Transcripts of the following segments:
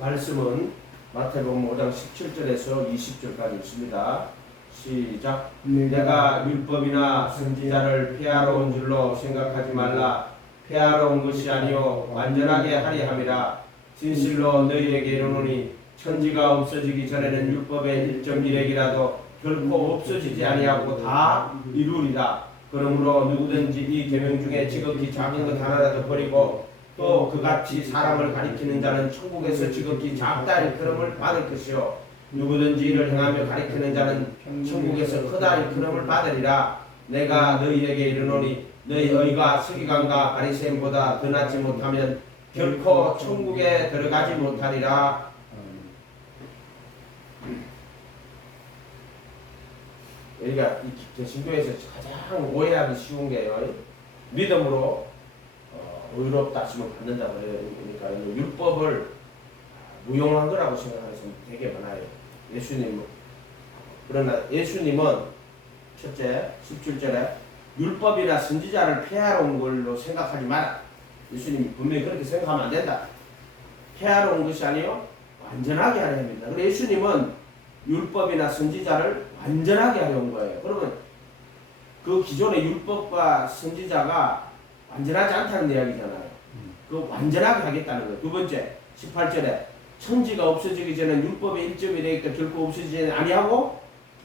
말씀은 마태복음 5장 17절에서 20절까지 있습니다. 시작. 내가 율법이나 선지자를 폐하러 온 줄로 생각하지 말라. 폐하러 온 것이 아니요 완전하게 하리 함이라. 진실로 너희에게 이르노니 천지가 없어지기 전에는 율법의 1.1핵이라도 결코 없어지지 아니하고 다 이루리라. 그러므로 누구든지 이 계명 중에 지극히 작은 것 하나라도 버리고 또 그같이 사람을 가리키는 자는 천국에서 지극히 작다 일컬음을 받을 것이요 누구든지 이를 행하며 가리키는 자는 천국에서 크다 일컬음을 받으리라. 내가 너희에게 이르노니 너희 의가 서기관과 바리새인보다 더 낫지 못하면 결코 천국에 들어가지 못하리라. 여기가 이 개신교에서 가장 오해하기 쉬운 게요, 믿음으로 의롭다 하심을 받는다고 해요. 그러니까 율법을 무용한 거라고 생각하는 사람이 되게 많아요. 예수님은. 그러나 예수님은 첫째 17절에 율법이나 선지자를 폐하러 온 걸로 생각하지 마라. 예수님이 분명히 그렇게 생각하면 안 된다. 폐하러 온 것이 아니요 완전하게 하려 합니다. 그래서 예수님은 율법이나 선지자를 완전하게 하려 온 거예요. 그러면 그 기존의 율법과 선지자가 완전하지 않다는 이야기잖아요. 그 완전하게 하겠다는 거예요. 두 번째 18절에 천지가 없어지기 전에 율법의 1.1이니까 결코 없어지지 아니하고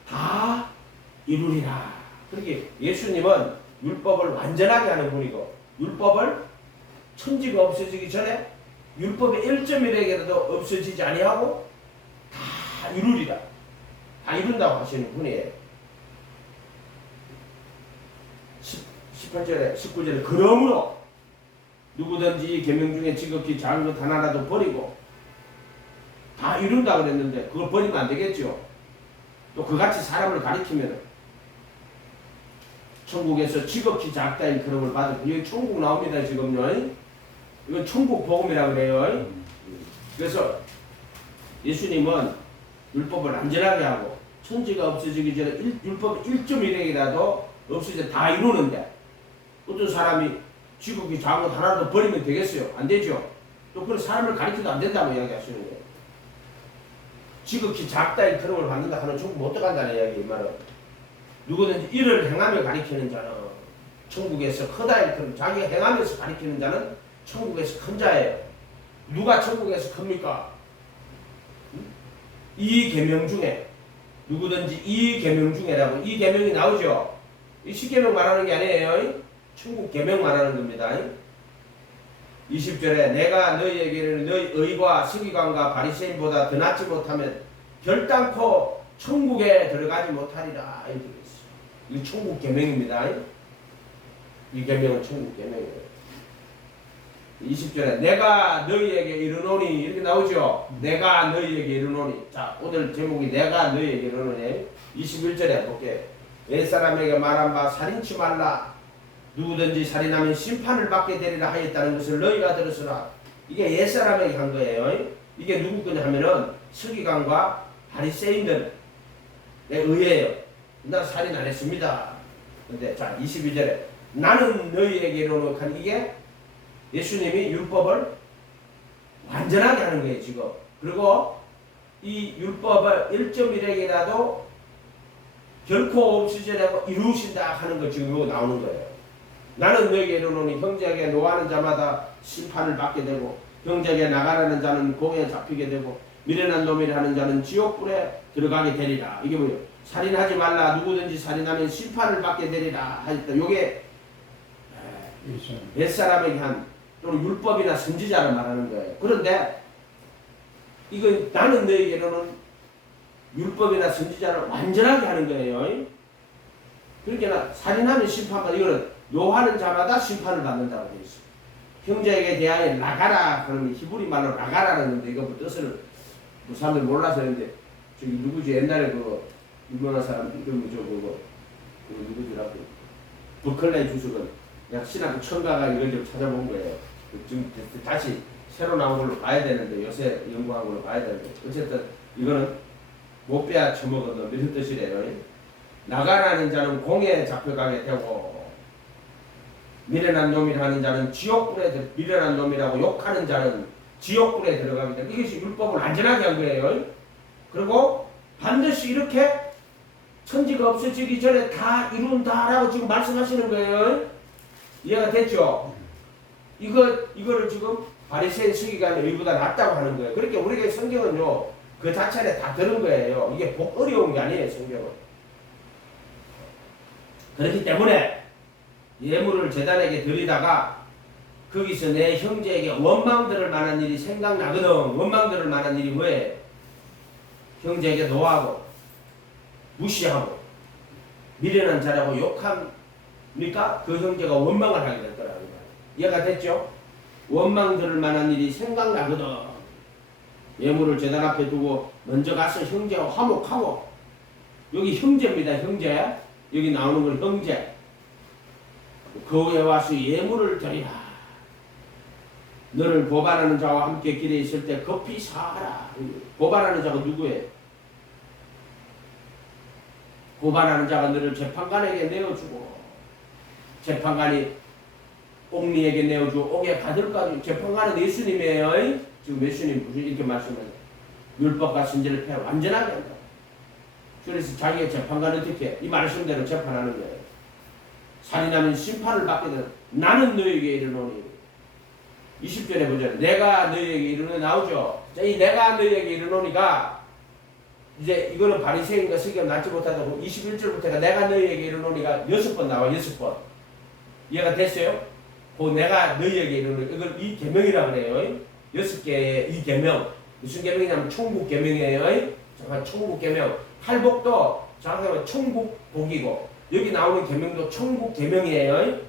다 이루리라. 그렇게 예수님은 율법을 완전하게 하는 분이고 율법을 천지가 없어지기 전에 율법의 1.1에게라도 없어지지 아니하고 다 이루리라. 다 이룬다고 하시는 분이에요. 18절에 19절에 그러므로 누구든지 이 계명 중에 지극히 작은 것 하나라도 버리고 다 이룬다 그랬는데 그걸 버리면 안 되겠죠. 또 그같이 사람을 가리키면 천국에서 지극히 작다 일컬음을 받을 여기 천국 나옵니다. 지금요. 이건 천국 복음이라 그래요. 그래서 예수님은 율법을 완전하게 하고 천지가 없어지기 전에 율법 1.1핵이라도 없어져 다 이루는데 어떤 사람이 지극히 작은 것 하나라도 버리면 되겠어요? 안 되죠. 또 그런 사람을 가리켜도 안 된다고 이야기하시는 거예요. 지극히 작다 일컬음을 받는다 하는 천국 못 들어간다는 이야기. 이 말은 누구든지 이를 행하며 가리키는 자는 천국에서 크다 일컬음, 자기가 행하면서 가리키는 자는 천국에서 큰 자예요. 누가 천국에서 큽니까? 이 계명 중에 누구든지 이 계명 중에라고 이 계명이 나오죠. 이 십계명 말하는 게 아니에요. 천국 계명 말하는 겁니다. 20절에 내가 너희에게는 너희 의와 서기관과 바리새인보다 더 낫지 못하면 결단코 천국에 들어가지 못하리라. 이렇게 있어요. 이 천국 계명입니다. 이 계명은 천국 계명이에요. 20절에 내가 너희에게 이르노니 이렇게 나오죠. 내가 너희에게 이르노니. 자, 오늘 제목이 내가 너희에게 이르노니. 21절에 볼게요. 옛사람에게 말한 바 살인치 말라. 누구든지 살인하면 심판을 받게 되리라 하였다는 것을 너희가 들었으나. 이게 옛사람에게 한 거예요. 이게 누구 거냐 하면은 서기관과 바리새인들에 의해요. 나 살인 안 했습니다. 근데 자 22절에 나는 너희에게 이르노니 한 이게 예수님이 율법을 완전하게 하는 거예요, 지금. 그리고 이 율법을 1.1핵이라도 결코 없으지 않고 이루신다 하는 거 지금 이거 나오는 거예요. 나는 너에게 이르노니 형제에게 노하는 자마다 심판을 받게 되고 형제에게 나가라는 자는 공에 잡히게 되고 미련한 놈이라 하는 자는 지옥불에 들어가게 되리라. 이게 뭐예요? 살인하지 말라. 누구든지 살인하면 심판을 받게 되리라 하였다. 요게 옛사람에게 한 또는 율법이나 선지자를 말하는 거예요. 그런데 이건 나는 너에게는 율법이나 선지자를 완전하게 하는 거예요. 그러니까 살인하면 심판받아. 이거는 노하는 자마다 심판을 받는다고 되어 있어요. 형제에게 대하여 나가라. 그러면 히브리 말로 나가라는 건데 이거 뜻을 뭐 사람들 몰라서 했는데 저기 누구지 옛날에 그거 유명한 사람 그거 누구지라고 버클레이 주석은 신학 청가가 이걸 좀 찾아본 거예요. 지금 다시 새로 나온 걸로 봐야 되는데 요새 연구한 걸로 봐야 되는데 어쨌든 이거는 못 빼야 처먹어도 이런 뜻이래요. 나가라는 자는 공에 잡혀가게 되고 미련한 놈이라는 자는 지옥불에 미련한 놈이라고 욕하는 자는 지옥불에 들어가게 됩니다. 이것이 율법을 완전하게 한 거예요. 그리고 반드시 이렇게 천지가 없어지기 전에 다 이룬다라고 지금 말씀하시는 거예요. 이해가 됐죠? 이거를 지금 바리새인 서기관의 의보다 낫다고 하는 거예요. 그렇게 우리에게 성경은요, 그 자체에 다 들은 거예요. 이게 어려운 게 아니에요, 성경은. 그렇기 때문에 예물을 제단에게 드리다가 거기서 내 형제에게 원망 들을 만한 일이 생각나거든. 원망 들을 만한 일이 뭐예요? 형제에게 노하고 무시하고 미련한 자라고 욕합니까? 그 형제가 원망을 하게 될 거라는 거예요. 이해가 됐죠? 원망 들을 만한 일이 생각나거든. 예물을 제단 앞에 두고 먼저 가서 형제와 화목하고, 여기 형제입니다. 형제. 여기 나오는 건 형제. 거기에 와서 예물을 드리라. 너를 고발하는 자와 함께 길에 있을 때 급히 사하라. 고발하는 자가 누구예요? 고발하는 자가 너를 재판관에게 내어주고, 재판관이 옥리에게 내어주고 옥에 받을까? 재판관은 예수님이에요. 지금 예수님 무슨 이렇게 말씀하세요. 율법과 신제를 폐하 완전하게 한다. 그래서 자기의 재판관은 어떻게 이 말씀대로 재판하는 거예요. 살인하면 심판을 받게 되는, 나는 너에게 이르노니. 20절에 보죠. 내가 너에게 이르노니 나오죠. 자, 이 내가 너에게 이르노니가 이제 이거는 바리새인과 서기관 낫지 못하다고 21절부터가 내가 너에게 이르노니가 6번 나와. 6번. 이해가 됐어요? 그 내가 너에게 이르노니, 이걸 이 계명이라고 그래요. 6개의 이 계명. 무슨 계명이냐면 천국 계명이에요. 잠깐 천국 계명. 할복도 정확하게 천국 복이고, 여기 나오는 계명도 천국 계명이에요.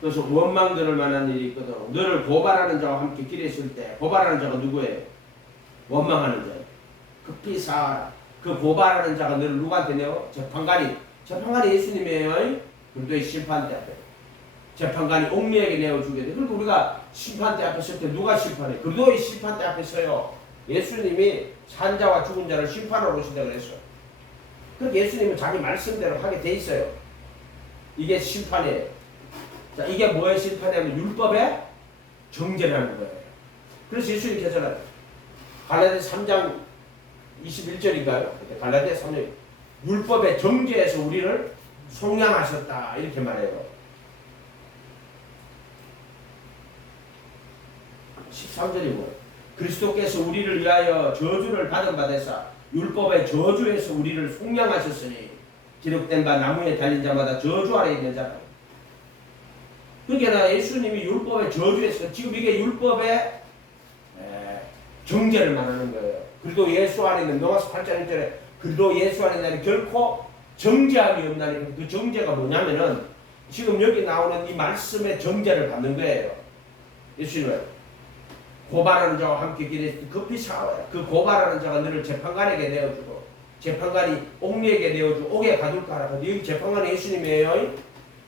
그래서 원망 들을 만한 일이 있거든. 너를 고발하는 자와 함께 길에 있을 때, 고발하는 자가 누구예요? 원망하는 자예요. 급히 사하라. 그 고발하는 자가 너를 누구한테 내어? 재판관이 예수님이에요. 그리스도의 심판대 앞에. 재판관이 옥리에게 내어주게 돼. 그리고 우리가 심판대 앞에 설 때 누가 심판해? 그리스도의 심판대 앞에 서요. 예수님이 산자와 죽은 자를 심판하러 오신다고 그랬어요. 그렇게 예수님은 자기 말씀대로 하게 돼 있어요. 이게 심판이에요. 자, 이게 뭐의 심판이냐면 율법의 정죄라는 거예요. 그래서 예수님께서는 갈라디아 3장 21절인가요? 갈라디아 3장 율법의 정죄에서 우리를 속량하셨다 이렇게 말해요. 13절이 뭐예요? 그리스도께서 우리를 위하여 저주를 받은 바 되사 율법의 저주에서 우리를 속량하셨으니 기록된 바 나무에 달린 자마다 저주 아래 있는 자라. 그러니까 예수님이 율법의 저주에서, 지금 이게 율법의 정죄를 말하는 거예요. 그리고 예수 안에 있는 로마서 8장 1절에 그리고 예수 안에 있는 결코 정죄함이 없나니, 그 정죄가 뭐냐면은 지금 여기 나오는 이 말씀의 정죄를 받는 거예요. 예수님은 고발하는 자와 함께 길에 급히 사와라. 그 고발하는 자가 너를 재판관에게 내어주고 재판관이 옥리에게 내어주고 옥에 가둘까 하라고. 여기 재판관이 예수님이에요.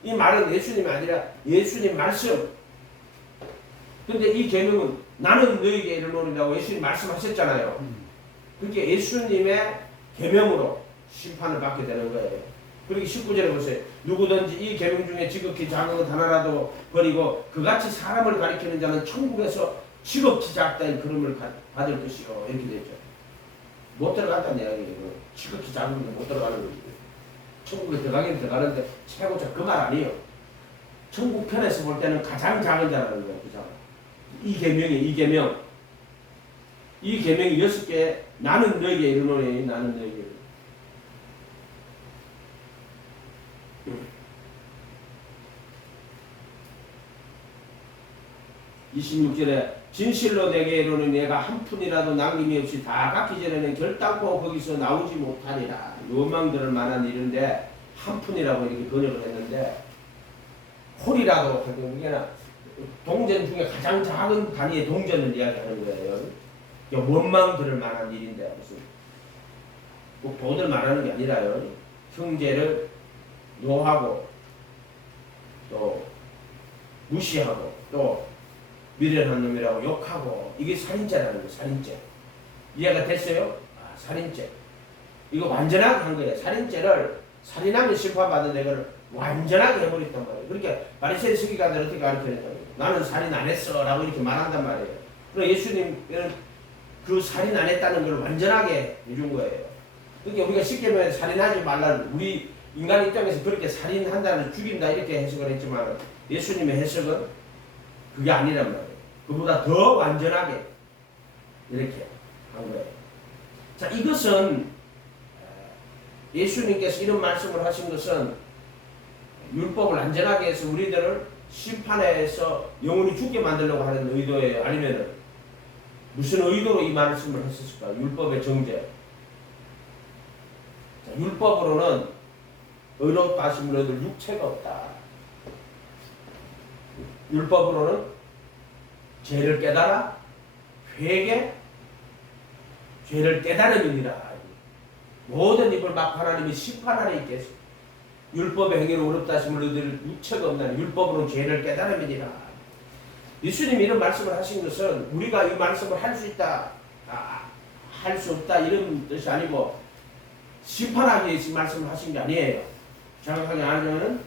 이 말은 예수님이 아니라 예수님 말씀. 근데 이 계명은 나는 너에게 이르노니라고 예수님 말씀하셨잖아요. 그게 예수님의 계명으로 심판을 받게 되는 거예요. 그리고 19절에 보세요. 누구든지 이 계명 중에 지극히 작은 것 하나라도 버리고 그같이 사람을 가리키는 자는 천국에서 지극히 작다는 그름을 받을 것이요. 이렇게 되죠. 못 들어간다는 이야기예요. 지극히 작은 게 못 들어가는 거지. 천국에 들어가긴 들어가는데 최고자 그 말 아니에요. 천국 편에서 볼 때는 가장 작은 자라는 거예요. 그 사람. 이 계명이 이 계명이 6개. 나는 너에게 이르노니 나는 너에게 이르노니. 26절에 진실로 내게 이르노니 내가 한 푼이라도 남김이 없이 다 갚기 전에는 결단코 거기서 나오지 못하니라. 요망 들을 만한 일인데 한 푼이라고 이렇게 번역을 했는데, 홀이라도 그러니까 동전 중에 가장 작은 단위의 동전을 이야기하는 거예요. 원망 들을 만한 일인데 무슨 꼭 돈을 말하는 게 아니라요. 형제를 노하고 또 무시하고 또 미련한 놈이라고 욕하고, 이게 살인죄라는 거예요. 살인죄. 이해가 됐어요? 살인죄. 이거 완전하게 한 거예요. 살인죄를 살인하면 심판받는데 이걸 완전하게 해버렸단 말이에요. 그러니까 바리새인 서기관들 어떻게 가르쳐냈냐면 나는 살인 안 했어 라고 이렇게 말한단 말이에요. 그래서 예수님은 그 살인 안 했다는 걸 완전하게 해준 거예요. 그러니까 우리가 쉽게 말해 살인하지 말라는, 우리 인간 입장에서 그렇게 살인한다는, 죽인다 이렇게 해석을 했지만 예수님의 해석은 그게 아니란 말이에요. 그보다 더 완전하게 이렇게 한 거예요. 자, 이것은 예수님께서 이런 말씀을 하신 것은 율법을 안전하게 해서 우리들을 심판에서 영원히 죽게 만들려고 하는 의도예요? 아니면 무슨 의도로 이 말씀을 했었을까요? 율법의 정죄. 자, 율법으로는 의롭다 하심을 얻을 육체가 없다. 율법으로는 죄를 깨달아 회개, 죄를 깨달음이니라. 모든 입을 막 하나님이 심판하려 있겠어. 율법의 행위로 어렵다 하심을 얻을 육체가 없나니 율법으로는 죄를 깨달음이니라. 예수님이 이런 말씀을 하신 것은 우리가 이 말씀을 할 수 있다, 할 수 없다 이런 뜻이 아니고 심판하기 위해서 말씀을 하신 게 아니에요. 정확하게 말하면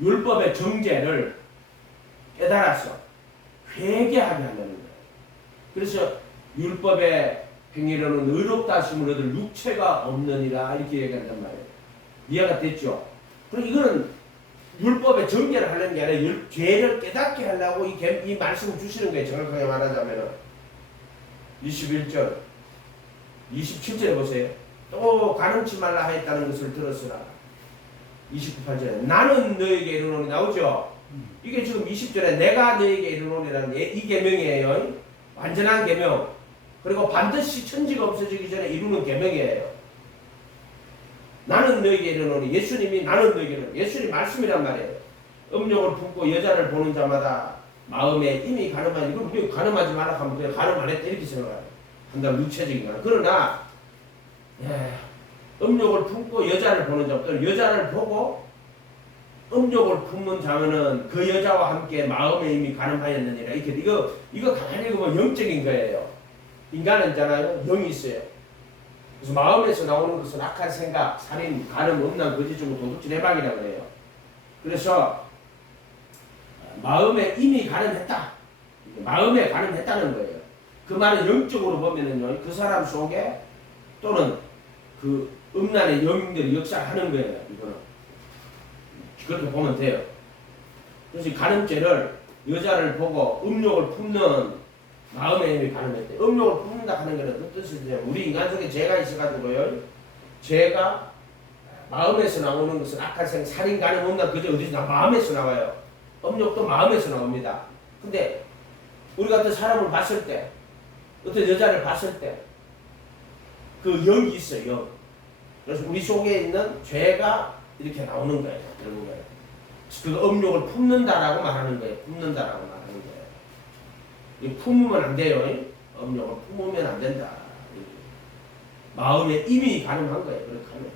율법의 정죄를 깨달아서 회개하게 하는 거예요. 그래서 율법의 행위로는 의롭다 하심을 얻을 육체가 없느니라 이렇게 얘기한단 말이에요. 이해가 됐죠? 그럼 이거는 율법의 정죄를 하려는 게 아니라 죄를 깨닫게 하려고 이 말씀을 주시는 거예요. 정확하게 말하자면 21절 27절에 보세요. 또 가늠치 말라 하였다는 것을 들었으라. 29절에 나는 너에게 이르노니 나오죠? 이게 지금 20절에 내가 너에게 이르노니라는 이 계명이에요. 완전한 계명. 그리고 반드시 천지가 없어지기 전에 이루는 계명이에요. 나는 너에게 이르노니, 예수님이 나는 너에게 이르노니, 예수님 말씀이란 말이에요. 음욕을 품고 여자를 보는 자마다 마음에 이미 가늠하니, 이거 우리 가늠하지 말라 하면 그냥 가늠 안 했다 이렇게 생각해요. 한다면 육체적인 거는. 그러나 음욕을 품고 여자를 보는 자, 또는 여자를 보고 음욕을 품는 자면은 그 여자와 함께 마음에 이미 가늠하였느니라. 이거 가만히 보면 영적인 거예요. 인간은 있잖아요. 영이 있어요. 그래서 마음에서 나오는 것은 악한 생각, 살인, 가늠, 음란, 거짓, 중고, 도둑질, 해방이라고 해요. 그래서 마음에 이미 가늠했다. 마음에 가늠했다는 거예요. 그 말은 영적으로 보면은요, 그 사람 속에 또는 그 음란의 영들이 역사하는 거예요. 이거는 그렇게 보면 돼요. 그래서 가늠죄를 여자를 보고 음욕을 품는 마음에 이미 가늠했대. 음욕을 품는다 하는 것은 어떤 뜻이냐면 우리 인간 속에 죄가 있어가지고요. 죄가 마음에서 나오는 것은 악한 생각, 살인, 가늠, 음란, 그저 어디서 나 마음에서 나와요. 음욕도 마음에서 나옵니다. 근데 우리가 어떤 사람을 봤을 때, 어떤 여자를 봤을 때 그 영이 있어요. 영. 그래서 우리 속에 있는 죄가 이렇게 나오는 거예요. 이런 거예요. 그 음욕을 품는다라고 말하는 거예요. 품는다라고 말하는 거예요. 품으면 안 돼요. 음욕을 품으면 안 된다. 마음에 이미 가늠한 거예요. 그렇게 하면.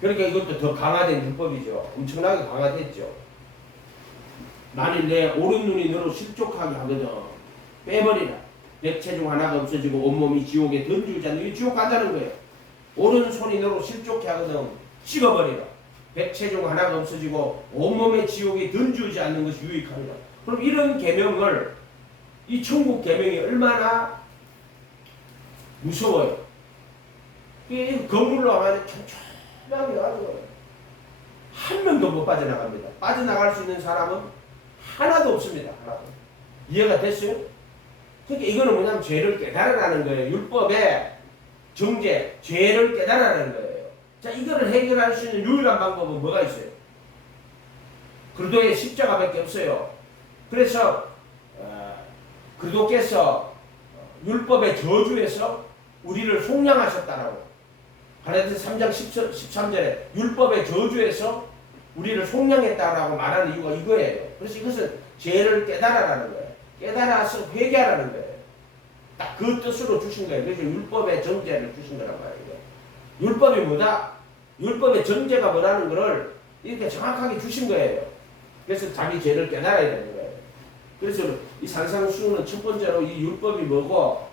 그러니까 이것도 더 강화된 율법이죠. 엄청나게 강화됐죠. 만일 내 오른 눈이 너로 실족하게 하거든 빼버리라. 백체 중 하나가 없어지고 온몸이 지옥에 던지지 않는, 이 지옥 간다는 거예요. 오른손이 너로 실족해 하거든 찍어버리라. 백체 중 하나가 없어지고 온몸의 지옥에 던지지 않는 것이 유익하니라. 그럼 이런 계명을, 이 천국 계명이 얼마나 무서워요. 이 건물로 하면 천천하게 가지고 한 명도 못 빠져나갑니다. 빠져나갈 수 있는 사람은 하나도 없습니다. 하나도. 이해가 됐어요? 그러니까 이거는 뭐냐면 죄를 깨달으라는 거예요. 율법의 정죄, 죄를 깨달으라는 거예요. 자, 이거를 해결할 수 있는 유일한 방법은 뭐가 있어요? 그리스도의 십자가밖에 없어요. 그래서 그리스도께서 율법의 저주에서 우리를 속량하셨다라고. 갈라디아서 3장 13절에 율법의 저주에서 우리를 속량했다라고 말하는 이유가 이거예요. 그래서 이것은 죄를 깨달으라는 거예요. 깨달아서 회개하라는 거예요. 딱 그 뜻으로 주신 거예요. 그래서 율법의 정죄를 주신 거란 말이에요. 율법이 뭐다? 율법의 정죄가 뭐라는 거를 이렇게 정확하게 주신 거예요. 그래서 자기 죄를 깨달아야 되는 거예요. 그래서 이 산상수훈은 첫 번째로 이 율법이 뭐고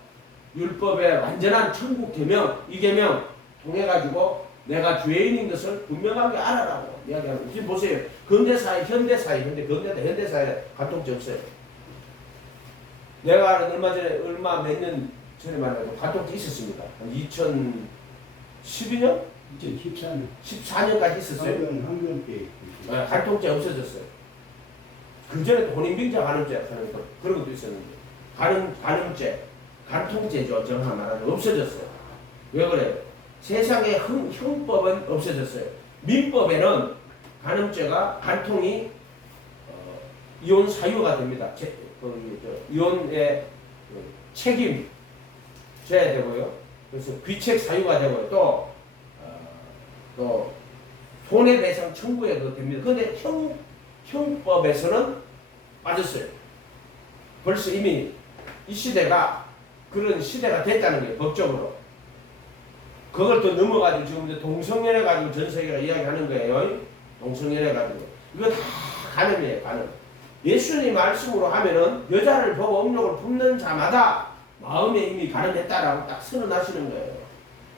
율법의 완전한 천국 계명, 이 계명 통해 가지고 내가 죄인인 것을 분명하게 알아라고 이야기하는 거예요. 지금 보세요. 근대사회, 현대사회, 현대사회 간통죄 없어요. 내가 얼마 몇 년 전에 말해도 간통죄 있었습니다. 2012년? 2014년. 14년까지 있었어요. 황금 때. 간통죄 없어졌어요. 그 전에 또 혼인빙자 간음죄 그런 것도 있었는데 간음죄, 간통죄죠. 정확히 말하면 없어졌어요. 왜 그래요? 세상의 형법은 없어졌어요. 민법에는 간음죄가 간통이 이혼 사유가 됩니다. 이혼의 책임 져야 되고요. 그래서 귀책 사유가 되고요. 또 손해배상 청구에 됩니다. 그런데 형법에서는 빠졌어요. 벌써 이미 이 시대가 그런 시대가 됐다는 거예요. 법적으로. 그걸 또 넘어가지고 지금 이제 동성연애 가지고 전 세계가 이야기하는 거예요. 동성연애 가지고. 이거 다 간음이에요. 간음. 예수님 말씀으로 하면은 여자를 보고 음욕을 품는 자마다 마음에 이미 간음했다라고 딱 선언하시는 거예요.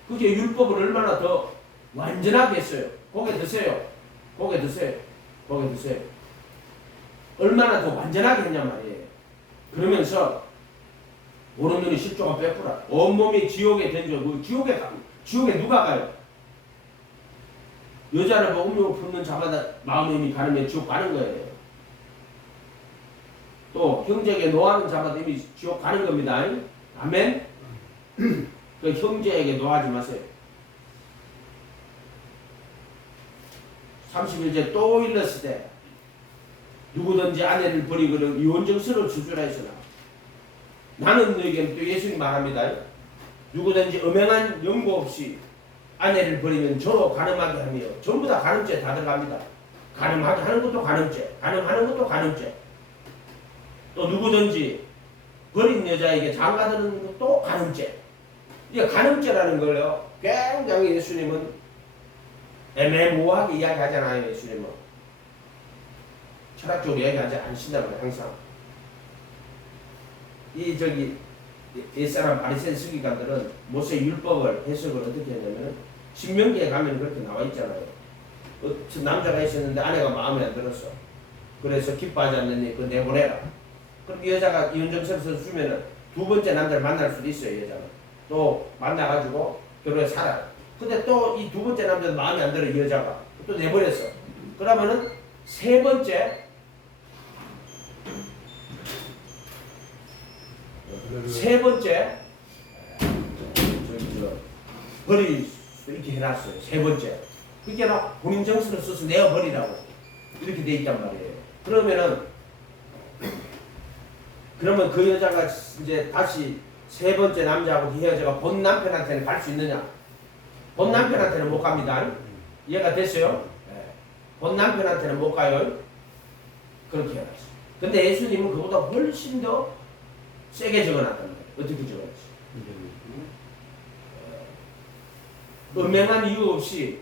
그게 율법을 얼마나 더 완전하게 했어요. 고개 드세요. 고개 드세요. 고개 드세요. 얼마나 더 완전하게 했냔 말이에요. 그러면서 오른눈이 10조가 빼뿌라. 온몸이 지옥에 던져. 지옥에 누가 가요? 여자를 보고 음욕을 품는 자마다 마음에 이미 간음해 지옥 가는 거예요. 또 형제에게 노하는 자마다 이미 지옥 가는 겁니다. 아멘? 그 형제에게 노하지 마세요. 31절 또 일렀을 때 누구든지 아내를 버리거든 이혼정서를 주주라 했으나 나는 너에게 또 예수님 말합니다. 누구든지 음행한 연고 없이 아내를 버리면 저로 간음하게 하며 전부 다 간음죄 다 들어갑니다. 간음하게 하는 것도 간음죄, 간음하는 것도 간음죄. 또 누구든지 버린 여자에게 장가드는 것도 간음죄. 이게 간음죄라는 걸요. 굉장히 예수님은 애매모호하게 이야기하잖아요. 예수님은 철학적으로 이야기하지 않으신다고요. 항상 옛사람 바리새인 서기관들은 모세 율법을 해석을 어떻게 했냐면 신명기에 가면 그렇게 나와 있잖아요. 남자가 있었는데 아내가 마음에 안 들었어. 그래서 기뻐하지 않느니 그 내보내라. 그럼 여자가 이혼정서를 쓰면은 두 번째 남자를 만날 수도 있어요. 여자가 또 만나가지고 결혼해 살아요. 근데 또 이 두 번째 남자는 마음에 안 들어. 이 여자가 또 내버렸어. 그러면은 세 번째 버릴 수 있게 해놨어요. 세 번째. 그러니까 본인 정서를 써서 내어버리라고 이렇게 돼 있단 말이에요. 그러면 그 여자가 이제 다시 세 번째 남자하고 헤어져가 본 남편한테는 갈 수 있느냐? 본 남편한테는 못 갑니다. 이해가 됐어요? 네. 본 남편한테는 못 가요. 그렇게 해놨어요. 근데 예수님은 그보다 훨씬 더 세게 적어놨단 말이에요. 어떻게 적어놨어요? 음행한 이유 없이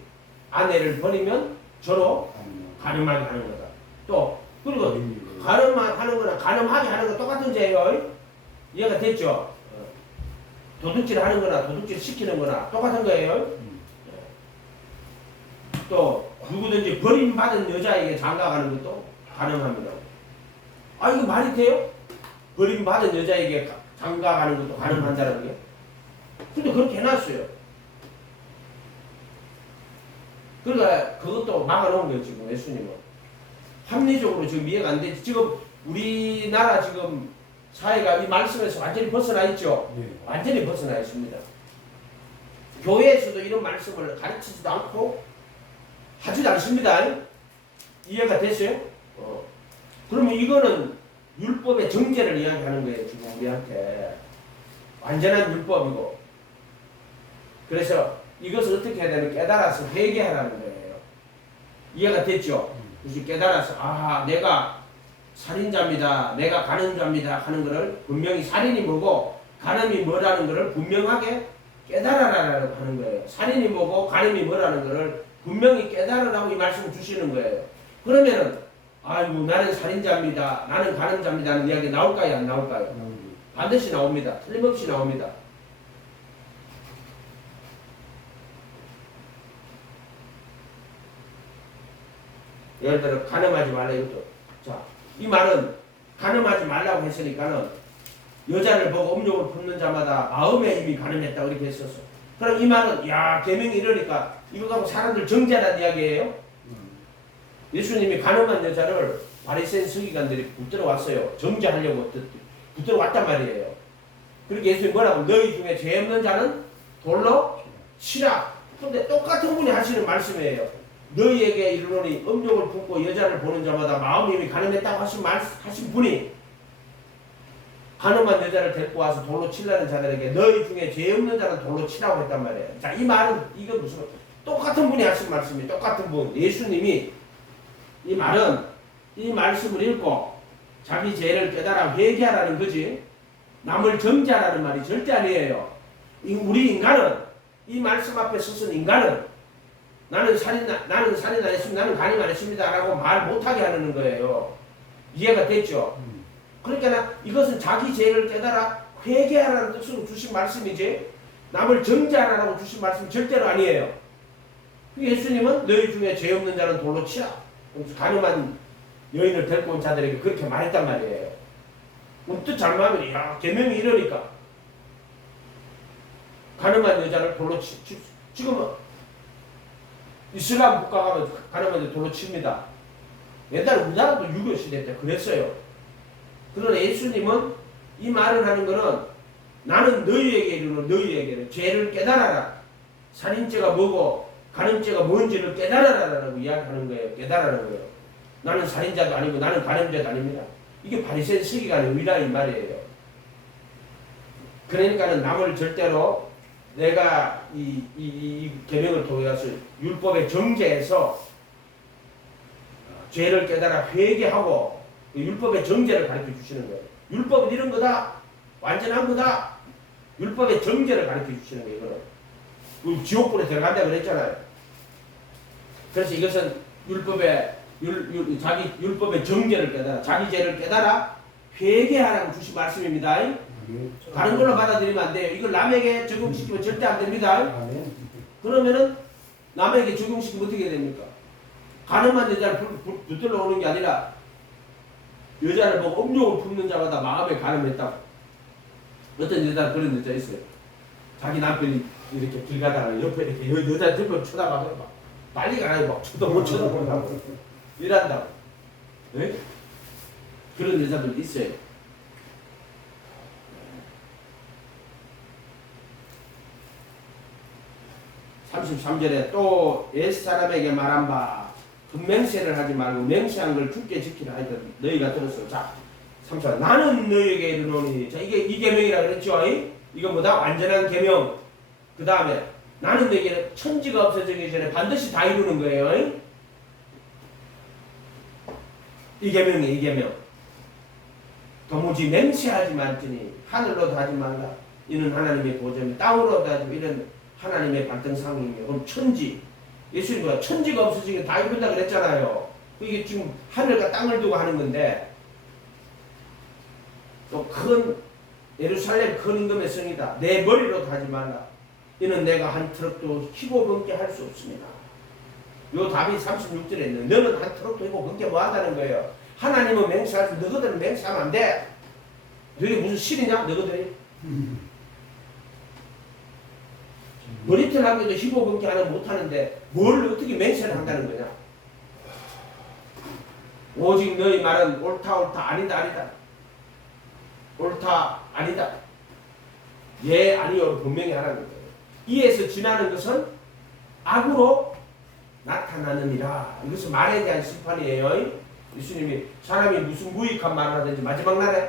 아내를 버리면 저로 간음하게 하는 거다. 또 그리고 간음하는 거나 간음하게 하는 거 똑같은 죄예요. 이해가 됐죠? 도둑질 하는 거나 도둑질 시키는 거나 똑같은 거예요. 또 누구든지 버림받은 여자에게 장가가는 것도 간음합니다. 아 이거 말이 돼요? 버림받은 여자에게 장가가는 것도 간음한다는 게? 근데 그렇게 해놨어요. 그러니까 그것도 막아놓은 거예요. 지금 예수님은 합리적으로 지금 이해가 안 되지. 지금 우리나라 지금 사회가 이 말씀에서 완전히 벗어나 있죠. 네. 완전히 벗어나 있습니다. 교회에서도 이런 말씀을 가르치지도 않고 하지도 않습니다. 이해가 됐어요? 그러면 이거는 율법의 정죄를 이야기하는 거예요. 지금 우리한테 완전한 율법이고. 그래서 이것을 어떻게 해야 되냐면 깨달아서 회개하라는 거예요. 이해가 됐죠? 그래서 깨달아서 아 내가 살인자입니다. 내가 간음자입니다. 하는 것을 분명히 살인이 뭐고 간음이 뭐라는 것을 분명하게 깨달아라라고 하는 거예요. 살인이 뭐고 간음이 뭐라는 것을 분명히 깨달으라고 이 말씀을 주시는 거예요. 그러면은 아이고 나는 살인자입니다. 나는 간음자입니다. 하는 이야기 나올까요? 안 나올까요? 반드시 나옵니다. 틀림없이 나옵니다. 예를 들어 간음하지 말라 이것도. 자, 이 말은 간음하지 말라고 했으니까는 여자를 보고 음욕을 품는 자마다 마음에 이미 간음했다고 이렇게 했었어. 그럼 이 말은 야 계명이 이러니까 이거 갖고 사람들 정죄하는 이야기예요. 예수님이 간음한 여자를 바리새인 서기관들이 붙들어 왔어요. 정죄하려고 붙들어 왔단 말이에요. 그렇게 예수님이 뭐라고 너희 중에 죄 없는 자는 돌로 치라. 그런데 똑같은 분이 하시는 말씀이에요. 너희에게 이르노니 음욕을 품고 여자를 보는 자마다 마음이 이미 간음했다고 하신 분이 간음한 여자를 데리고 와서 돌로 치려는 자들에게 너희 중에 죄 없는 자는 돌로 치라고 했단 말이에요. 자, 이 말은 이거 무슨 똑같은 분이 하신 말씀이 똑같은 분. 예수님이 이 말은 이 말씀을 읽고 자기 죄를 깨달아 회개하라는 거지 남을 정죄하라는 말이 절대 아니에요. 우리 인간은 이 말씀 앞에 서선 인간은 나는 살인 안 했습니다. 나는 간임 안 했습니다. 라고 말 못하게 하는 거예요. 이해가 됐죠? 그러니까 이것은 자기 죄를 깨달아 회개하라는 뜻으로 주신 말씀이지 남을 정죄하라고 주신 말씀이 절대로 아니에요. 예수님은 너희 중에 죄 없는 자는 돌로 치라. 간음한 여인을 데리고 온 자들에게 그렇게 말했단 말이에요. 뜻 잘못하면 야 계명이 이러니까 간음한 여자를 돌로 지금은 이슬람 국가 가면 간음한 여자 돌로 칩니다. 옛날에 우리나라도 유교시대 때 그랬어요. 그러나 예수님은 이 말을 하는 것은 나는 너희에게 이르노 너희에게는 죄를 깨달아라. 살인죄가 뭐고 간음죄가 뭔지를 깨달아라라고 이야기하는 거예요. 깨달아라는 거예요. 나는 살인자도 아니고 나는 간음죄도 아닙니다. 이게 바리새인 서기관의 의라 이 말이에요. 그러니까는 남을 절대로 내가 이 계명을 통해서 율법의 정죄에서 죄를 깨달아 회개하고 율법의 정죄를 가르쳐 주시는 거예요. 율법은 이런 거다. 완전한 거다. 율법의 정죄를 가르쳐 주시는 거예요. 이거는. 지옥불에 들어간다 그랬잖아요. 그래서 이것은 자기 율법의 정죄를 깨달아 자기 죄를 깨달아 회개하라고 주신 말씀입니다. 다른 걸로 받아들이면 안 돼요. 이걸 남에게 적용시키면 절대 안 됩니다. 그러면은 남에게 적용시키면 어떻게 됩니까? 간음한 여자를 붙들러 오는 게 아니라 여자를 보고 음욕을 품는 자마다 마음에 간음했다고. 어떤 여자 그런 여자 있어요. 자기 남편이 이렇게 길 가다가 옆에 이렇게 여자 들고 쳐다봐서 막 빨리 가라고 막 못 쳐다본다고 이란다고. 네? 그런 여자들 있어요. 33절에 또 옛사람에게 말한 바 금맹세를 하지 말고 맹세한 걸 굳게 지키라 하여튼 너희가 들었어. 자, 3절 나는 너희에게 이르노니. 자, 이게 이 계명이라 그랬죠. 이거 뭐다? 완전한 계명. 그 다음에 나는 너희에게 천지가 없어지기 전에 반드시 다 이루는 거예요. 이 계명이에요. 이 계명. 도무지 맹세하지 말지니 하늘로도 하지 말라. 이는 하나님의 보존이 땅으로도 하지 이런 하나님의 발등상이에요. 그럼 천지. 예수님이 천지가 없어지게 다 이룬다 그랬잖아요. 이게 지금 하늘과 땅을 두고 하는 건데 또 큰 예루살렘 큰 임금의 성이다. 내 머리로 하지 말라. 이는 내가 한 트럭도 희고 번게 할 수 없습니다. 요 답이 36절에 있는 너는 한 트럭도 희고 번게 뭐 한다는 거예요. 하나님은 맹세하지 너희들은 맹세하면 안 돼. 너희 무슨 실이냐 너희들이. 머리털 하기도 희고 번게 하는 못하는데 뭘 어떻게 맹세를 한다는 거냐. 오직 너희 말은 옳다 아니다. 옳다 아니다. 예 아니요 분명히 하라는 거예요. 이에서 지나는 것은 악으로 나타나느니라. 이것은 말에 대한 심판이에요. 예수님이 사람이 무슨 무익한 말을 하든지 마지막 날에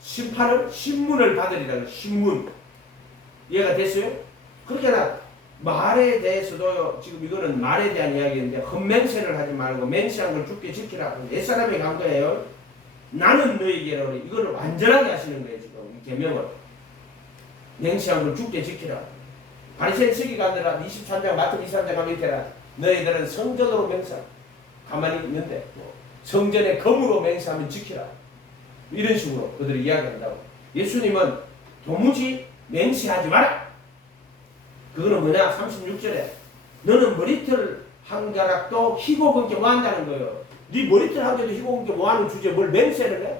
심판을 신문을 받으리라. 신문. 이해가 됐어요? 그렇게나 말에 대해서도 지금 이거는 말에 대한 이야기인데 헛맹세를 하지 말고 맹세한 걸 죽게 지키라. 옛사람이 간 거예요. 나는 너희에게 이거를 완전하게 하시는 거예요. 지금 이 계명을. 맹세한 걸 죽게 지키라. 바리새인 서기관들아 23장 마태복음 23장 가면 이때라 너희들은 성전으로 맹세 가만히 있는데 성전의 검으로 맹세하면 지키라. 이런 식으로 그들이 이야기한다고. 예수님은 도무지 맹세하지 마라. 그거는 뭐냐? 36절에 너는 머리털 한가락도 희곡은 뭐 한다는 거예요. 네 머리털 한 개도 희곡은 뭐 하는 주제에 뭘 맹세를 해?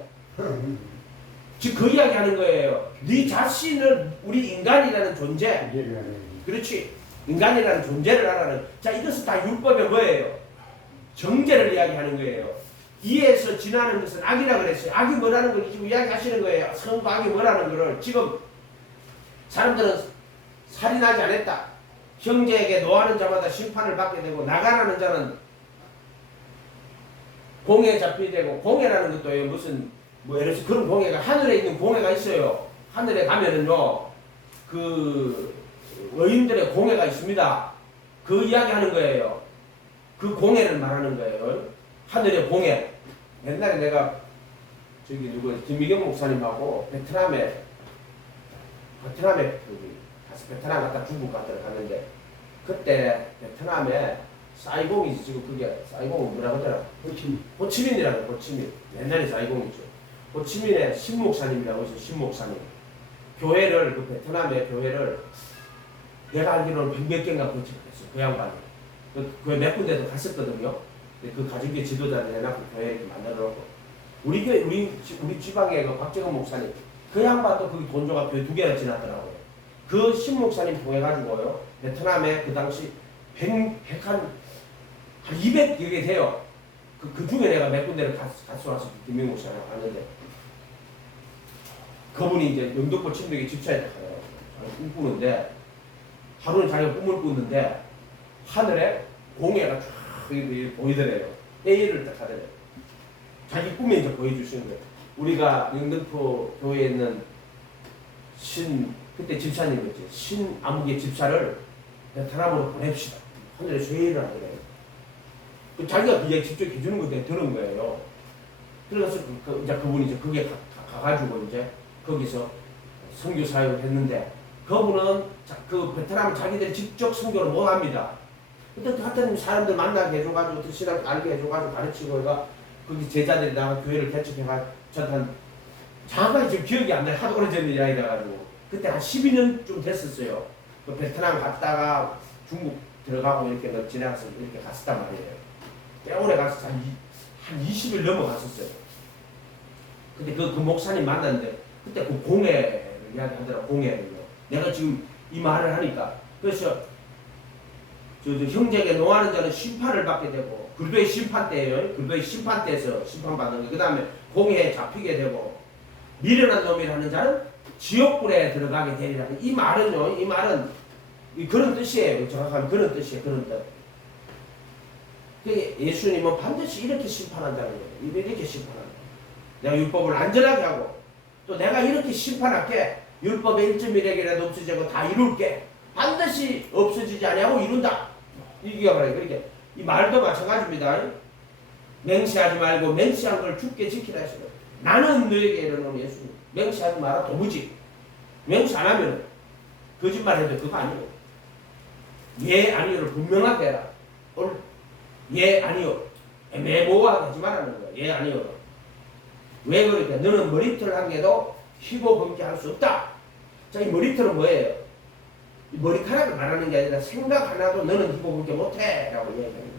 지금 그 이야기 하는 거예요. 네 자신을 우리 인간이라는 존재. 그렇지. 인간이라는 존재를 하라는. 자, 이것은 다 율법의 뭐예요? 정죄를 이야기하는 거예요. 이에서 지나는 것은 악이라 그랬어요. 악이 뭐라는 걸 지금 이야기하시는 거예요. 선과 악이 뭐라는 거를. 지금 사람들은 살인하지 않았다. 형제에게 노하는 자마다 심판을 받게 되고 나가라는 자는 공에 잡히게 되고, 공회라는 것도 무슨 뭐 예를 들어서 그런 공회가 하늘에 있는 공회가 있어요. 하늘에 가면은요 그 의인들의 공회가 있습니다. 그 이야기 하는 거예요. 그 공회를 말하는 거예요. 하늘의 공회. 옛날에 내가 저기 누구 김미경 목사님하고 베트남에 베트남 갔다 중국 갔다 갔는데, 그때 베트남에 사이공이지. 지금 그게 사이공은 뭐라고 하더라? 호치민이라고. 호치민. 옛날에 사이공이죠. 호치민에 신목사님이라고 있어요. 신목사님. 교회를, 그 베트남의 교회를 내가 알기로는 100몇 개인가 건축했어요. 그 양반이. 그 교회 몇 군데도 갔었거든요. 근데 그 가정교회 지도자를 해놨고 교회 이렇게 만들어놓고. 우리 교회, 우리 지방에 그 박재근 목사님. 그 양반도 거기 돈조가 교회 2개나 지났더라고요. 그 신목사님 통해가지고요. 베트남에 그 당시 200여 개 돼요. 그 중에 내가 몇 군데를 갔어 와서 김명 목사님 갔는데, 그분이 이제 영등포 침묵에 집사에 가요. 꿈꾸는데, 하루는 자기가 꿈을 꾸는데, 하늘에 공해가 쫙 보이더래요. A를 딱 하더래요. 자기 꿈에 이제 보여주시는 거예요. 우리가 영등포 교회에 있는 그때 집사님이었지. 신아무개 집사를 베트남으로 보냅시다. 하늘에 쇠일을 하더래요. 자기가 그냥 직접 해주는 거 내가 들은 거예요. 그래서 이제 그분이 이제 거기에 가가지고 이제 거기서 선교 사역을 했는데, 그분은 그 베트남 자기들이 직접 선교를 못 합니다. 근데 하여튼 사람들 만나게 해줘가지고 또 신앙 알게 해줘가지고 가르치고 해가 거기 제자들이 나가 교회를 개척해가 저한 정확하게 지금 기억이 안 나요. 하도 오래전 이야기라 가지고 그때 한 12년쯤 됐었어요. 그 베트남 갔다가 중국 들어가고 이렇게 지나가서 이렇게 갔었단 말이에요. 꽤 오래 가서 한 20일 넘어갔었어요. 근데 그 목사님 만났는데 그때 그 공회를 이야기하더라고. 공회를요. 내가 지금 이 말을 하니까 그래서 저 형제에게 노하는 자는 심판을 받게 되고, 그리스도의 심판 때예요. 그리스도의 심판 때에서 심판받는 거. 그 다음에 공회에 잡히게 되고, 미련한 놈이라는 자는 지옥불에 들어가게 되리라. 이 말은요. 이 말은 그런 뜻이에요. 정확하게 그런 뜻이에요. 그런 뜻. 예수님은 반드시 이렇게 심판한다는 거예요. 이렇게 심판한다. 내가 율법을 안전하게 하고, 또 내가 이렇게 심판할게. 율법의 1.1핵이라도 없어지고 다 이룰게. 반드시 없어지지 아니하고 이룬다. 이게 말이에요. 그러니까 이 말도 마찬가지입니다. 맹세하지 말고 맹세한 걸 죽게 지키라 했어요. 나는 너에게 이르노니 예수님. 맹세하지 마라. 도무지. 맹세 안 하면 거짓말해도 그거 아니에요. 예 아니요를 분명하게 해라. 예 아니요. 애매모호하게 하지 말라는 거예요. 예 아니요. 왜 그러니까 너는 머리털 한 개도 희고 범죄 할 수 없다. 자, 이 머리털은 뭐예요? 이 머리카락을 말하는 게 아니라 생각 하나도 너는 희고 범죄 못해 라고 이야기하는 거예요.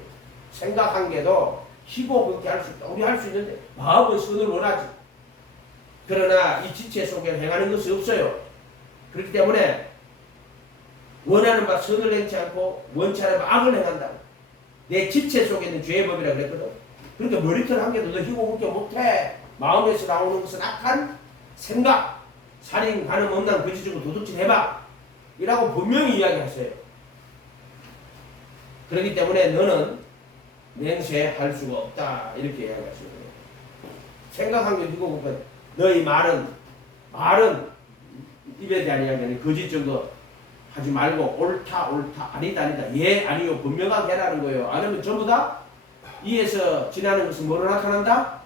생각 한 개도 희고 범죄 할 수 있다. 우리 할 수 있는데 마음은 선을 원하지. 그러나 이 지체 속에 행하는 것이 없어요. 그렇기 때문에 원하는 바 선을 행치 않고 원치 않은 바 악을 행한다. 내 지체 속에 있는 죄의 법이라고 그랬거든. 그러니까 머리털 한 개도 너 희고 범죄 못해. 마음에서 나오는 것은 악한 생각, 살인, 간음, 음란, 거짓, 증거, 도둑질 해봐. 이라고 분명히 이야기하세요. 그렇기 때문에 너는 맹세할 수가 없다. 이렇게 이야기하시는 거예요. 생각한 게 이거 보면 너희 말은 입에 대한 이야기는 거짓 정도 하지 말고 옳다 아니다 예 아니요 분명하게 해라는 거예요. 아니면 전부 다 이에서 지나는 것은 뭐로 나타난다?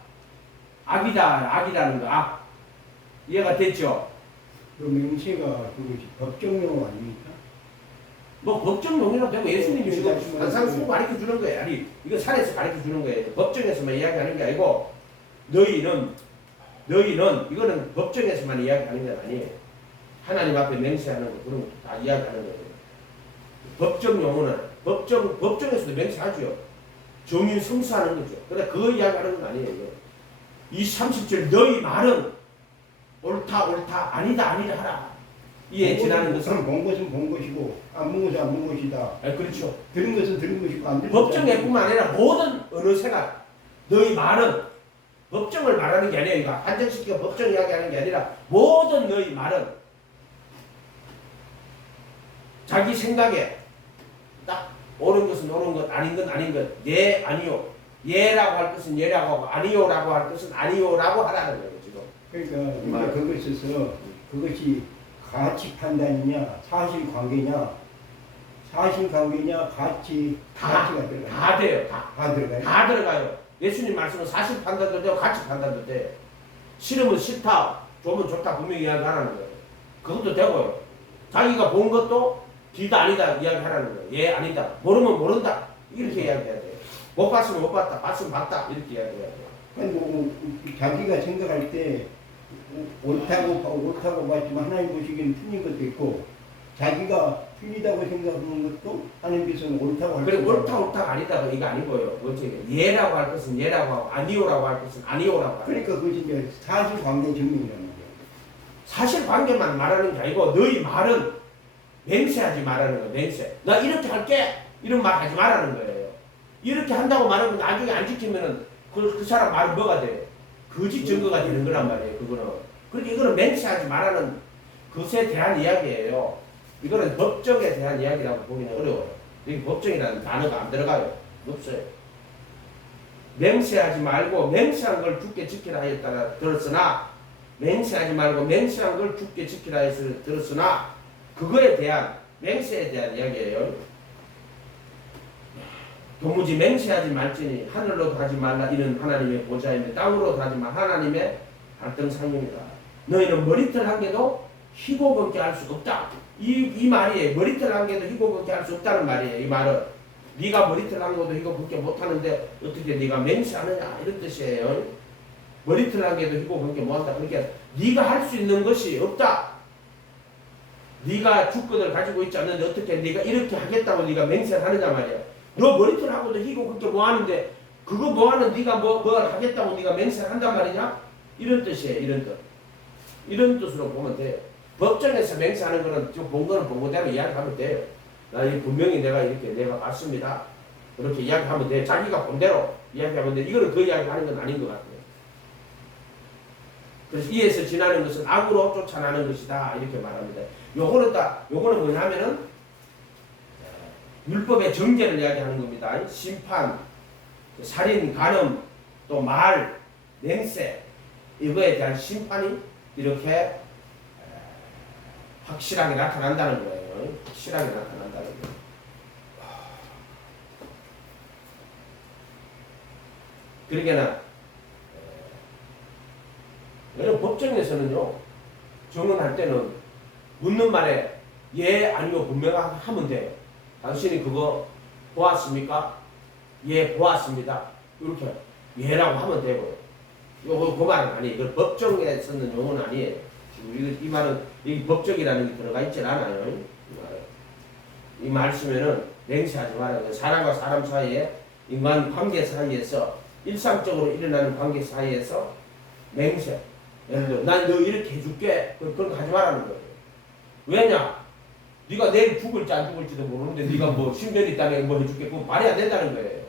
악이라는 거. 악. 이해가 됐죠? 그 맹세가 그것이 법정용 아닙니까? 뭐 법정용이라도 되고 예수님이 지금 항상 수 가르쳐 주는 거예요. 아니 이거 산에서 가르쳐 주는 거예요. 법정에서만 이야기하는 게 아니고 너희는 이거는 법정에서만 이야기하는 게 아니에요. 하나님 앞에 맹세하는 거 그런 거 다 이야기하는 거예요. 법정 용어는 법정에서도 맹세하죠. 정인 성수하는 거죠. 그러니까 그 이야기하는 건 아니에요. 이 30절 너희 말은 옳다 아니다 하라. 이에 지나는 것은 본 것은 본 것이고 안 본 것은 안 본 것이다. 그렇죠. 들은 것은 들은 것이고 안 들은 것은 법정에뿐만 아니라 모든 언어세가 너희 말은 법정을 말하는 게 아니에요. 이거 한정시켜 법정 이야기하는 게 아니라 모든 너희 말은 자기 생각에 딱 옳은 것은 옳은 것, 아닌 건 아닌 것, 예, 아니요. 예라고 할 것은 예라고 하고 아니요라고 할 것은 아니요라고 하라는 거예요. 지금. 그러니까 그것에서 그것이 가치 판단이냐 사실관계냐 가치가 들어가요. 다 돼요. 다 들어가요. 다 들어가요. 예수님 말씀은 사실 판단도 되고 가치 판단도 돼. 싫으면 싫다, 좋으면 좋다 분명히 이야기하라는 거예요. 그것도 되고요. 자기가 본 것도 기다 아니다 이야기하라는 거예요. 예 아니다. 모르면 모른다. 이렇게 이야기해야 돼요. 못 봤으면 못 봤다. 봤으면 봤다. 이렇게 이야기해야 돼요. 아니 뭐 자기가 생각할 때 옳다고 봤지만 하나님 보시기에는 틀린 것도 있고 자기가 틀리다고 생각하는 것도 하나님께서는 옳다고 할 그래 수 옳다 아니다 이거 아니고요. 어째 예라고 할 것은 예라고 하고 아니오라고 할 것은 아니오라고 하고. 그러니까 그것이 이제 사실관계 증명이라는 거예요. 사실관계만 말하는 게 아니고 너희 말은 맹세하지 말라는 거예요. 맹세. 나 이렇게 할게 이런 말 하지 말라는 거예요. 이렇게 한다고 말하면 나중에 안 지키면은 그 사람 말은 뭐가 돼요? 거짓 증거가 되는 거란 말이에요. 그거는. 그러니까 이거는 맹세하지 말라는 것에 대한 이야기예요. 이거는 법정에 대한 이야기라고 보기는 어려워요. 여기 법정이라는 단어가 안 들어가요. 없어요. 맹세하지 말고 맹세한 걸 주께 지키라 했다가 들었으나 맹세하지 말고 맹세한 걸 주께 지키라 해서 들었으나 그거에 대한 맹세에 대한 이야기예요. 도무지 맹세하지 말지니 하늘로 가지 말라 이는 하나님의 보좌이며 땅으로 가지 말 하나님의 발등상입니다. 너희는 머리털 한 개도 희고건게 할 수 없다. 이 말이에요. 머리털 한 개도 희고건게 할 수 없다는 말이에요. 이 말은 네가 머리털 한 개도 희고건게 못하는데 어떻게 네가 맹세하느냐 이런 뜻이에요. 머리털 한 개도 희고건게 못한다. 그러니까 네가 할 수 있는 것이 없다. 네가 주권을 가지고 있지 않는데 어떻게 네가 이렇게 하겠다고 네가 맹세를 하느냐 말이야. 너 머리털 하고도 희고건게 뭐하는데 그거 뭐하는 네가 뭘 하겠다고 네가 맹세를 한단 말이냐? 이런 뜻이에요. 이런 뜻. 이런 뜻으로 보면 돼요. 법정에서 맹세하는 거는 본 거는 본 거대로 이야기하면 돼요. 나 분명히 내가 봤습니다. 그렇게 이야기하면 돼요. 자기가 본 대로 이야기하면 돼요. 이거는 그 이야기하는 건 아닌 것 같아요. 그래서 이에서 지나는 것은 악으로 쫓아나는 것이다. 이렇게 말합니다. 요거는 뭐냐면은 율법의 정죄를 이야기하는 겁니다. 심판, 살인, 간음, 또 말, 맹세 이거에 대한 심판이 이렇게 확실하게 나타난다는 거예요. 확실하게 나타난다는 거예요. 그러니까 여러분 법정에서는요 증언할 때는 묻는 말에 예 아니요 분명하게 하면 돼요. 당신이 그거 보았습니까? 예 보았습니다. 이렇게 예라고 하면 되고요. 그 말은 아니에요. 이걸 법정에 쓰는 용어는 아니에요. 이 말은 여기 법정이라는 게 들어가 있질 않아요. 이 말씀에는 맹세하지 말아요. 사람과 사람 사이에 인간 관계 사이에서 일상적으로 일어나는 관계 사이에서 맹세. 예를 들어 난 너 이렇게 해줄게. 그런 거 하지 말라는 거예요. 왜냐? 네가 내일 죽을지 안 죽을지도 모르는데 네가 뭐 신변이 있다면 뭐 해줄게. 그거 말이 안 된다는 거예요.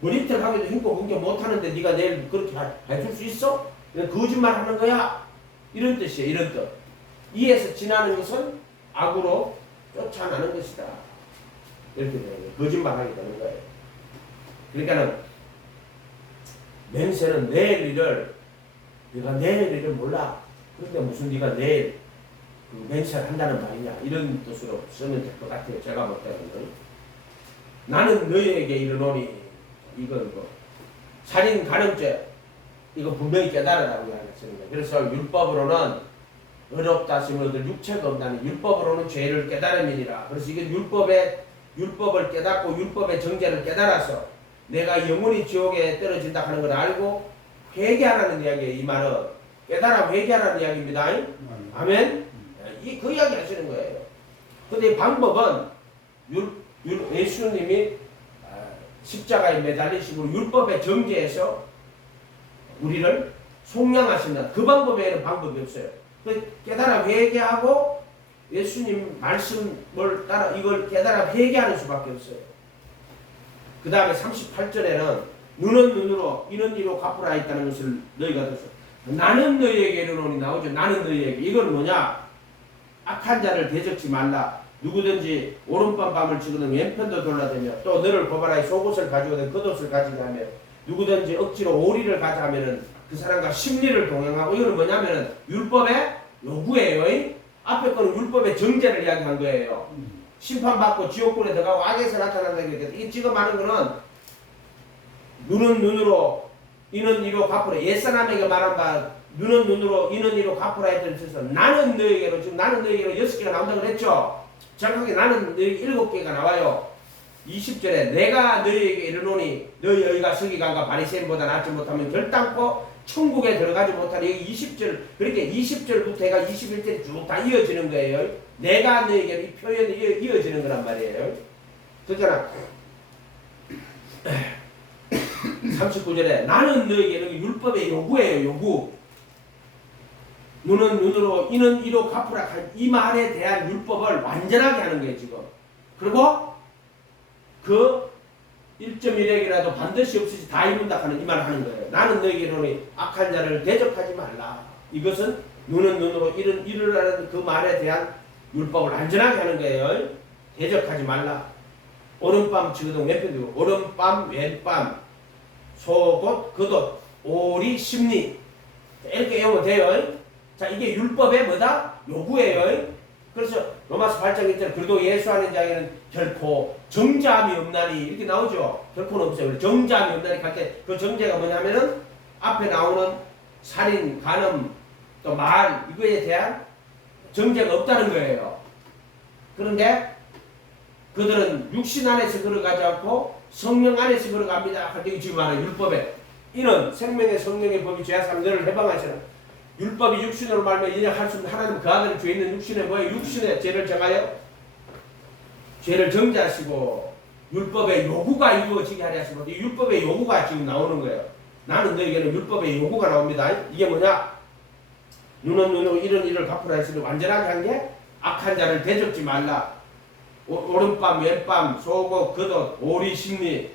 머리털 하기도 힘고 그게 못하는데 네가 내일 그렇게 해줄 수 있어? 거짓말 하는 거야. 이런 뜻이에요. 이런 뜻. 이에서 지나는 것은 악으로 쫓아나는 것이다. 이렇게 되는 거예요. 거짓말하게 되는 거예요. 그러니까는 맹세는 내일 일을 네가 내일 일을 몰라. 그런데 무슨 네가 내일 그 맹세를 한다는 말이냐. 이런 뜻으로 쓰면 될 것 같아요. 제가 볼 때는. 나는 너희에게 이르노니 이건 뭐 살인 간음죄 이거 분명히 깨달으라고 이야기했습니다. 그래서 율법으로는 어렵다 하시면 너들 육체가 없다니 율법으로는 죄를 깨달음이니라. 그래서 이게 율법을 깨닫고 율법의 정죄를 깨달아서 내가 영원히 지옥에 떨어진다 하는 걸 알고 회개하라는 이야기예요. 이 말은 깨달아 회개하라는 이야기입니다. 아멘. 그 이야기 하시는 거예요. 근데 이 방법은 예수님이 십자가에 매달리시고 율법의 정죄에서 우리를 속량하신다. 그 방법 외에는 방법이 없어요. 깨달아 회개하고 예수님 말씀을 따라 이걸 깨달아 회개하는 수밖에 없어요. 그 다음에 38절에는 눈은 눈으로 이는 이로 갚으라 했다는 것을 너희가 들었어. 나는 너희에게 이르노니 나오죠. 나는 너희에게. 이건 뭐냐? 악한 자를 대적지 말라. 누구든지 오른밤 밤을 치거든 왼편도 돌아다니며 또 너를 고발하여 속옷을 가지거든 겉옷을 가지게 하며 누구든지 억지로 오리를 가자 하면은 그 사람과 심리를 동행하고. 이거는 뭐냐면은 율법의 요구예요. 앞에 거는 율법의 정죄를 이야기한 거예요. 심판받고 지옥불에 들어가고 악에서 나타난다는 게 이게 지금 하는 거는 눈은 눈으로 이는 이로 갚으라. 옛사람에게 말한 바 눈은 눈으로 이는 이로 갚으라 했던 뜻에서 나는 너에게로 지금 나는 너에게로 6개가 나온다고 그랬죠. 정확하게 나는 너에게 7개가 나와요. 20절에 내가 너희에게 이르노니 너희가 서기관과 바리새인보다 낫지 못하면 결단코 천국에 들어가지 못하니. 여기 20절 그렇게 20절부터 해가 21절이 쭉 다 이어지는 거예요. 내가 너희에게 이 표현이 이어지는 거란 말이에요. 그러잖아. 39절에 나는 너희에게 율법의 요구예요. 요구. 눈은 눈으로 이는 이로 갚으라. 이 말에 대한 율법을 완전하게 하는 거예요 지금. 그리고 그 1.1액이라도 반드시 없이 다 이룬다 하는 이 말을 하는 거예요. 나는 너희에게 이르노니 악한 자를 대적하지 말라. 이것은 눈은 눈으로 이는 이르라는 그 말에 대한 율법을 완전하게 하는 거예요. 대적하지 말라. 오른밤 치거든 왼편도 오른밤 왼밤 속옷 겉옷 오리 심리 이렇게 외우면 돼요. 자, 이게 율법의 뭐다? 요구예요. 그래서 로마서 8장 1절 그리고 예수하는 자에게는 결코 정죄함이 없나니 이렇게 나오죠. 결코는 없어요. 정죄함이 없나니 갈때 그 정죄가 뭐냐면은 앞에 나오는 살인, 간음, 또 말 이거에 대한 정죄가 없다는 거예요. 그런데 그들은 육신 안에서 걸어가지 않고 성령 안에서 걸어갑니다. 할 때 지금 말하는 율법에 이는 생명의 성령의 법이 죄사함 너를 해방하시라. 율법이 육신으로 말면 이제 할 수 없는 하나님 그 아들이 죄 있는 육신에 뭐예요? 육신의 죄를 정하여 죄를 정죄하시고 율법의 요구가 이루어지게 하려 하시고 이 율법의 요구가 지금 나오는 거예요. 나는 너에게는 율법의 요구가 나옵니다. 이게 뭐냐? 눈은 눈으로 이런 일을 갚으라 했으니 완전하게 한 게 악한 자를 대적지 말라. 오른밤 왼밤 속옷 겉옷 오리 심리.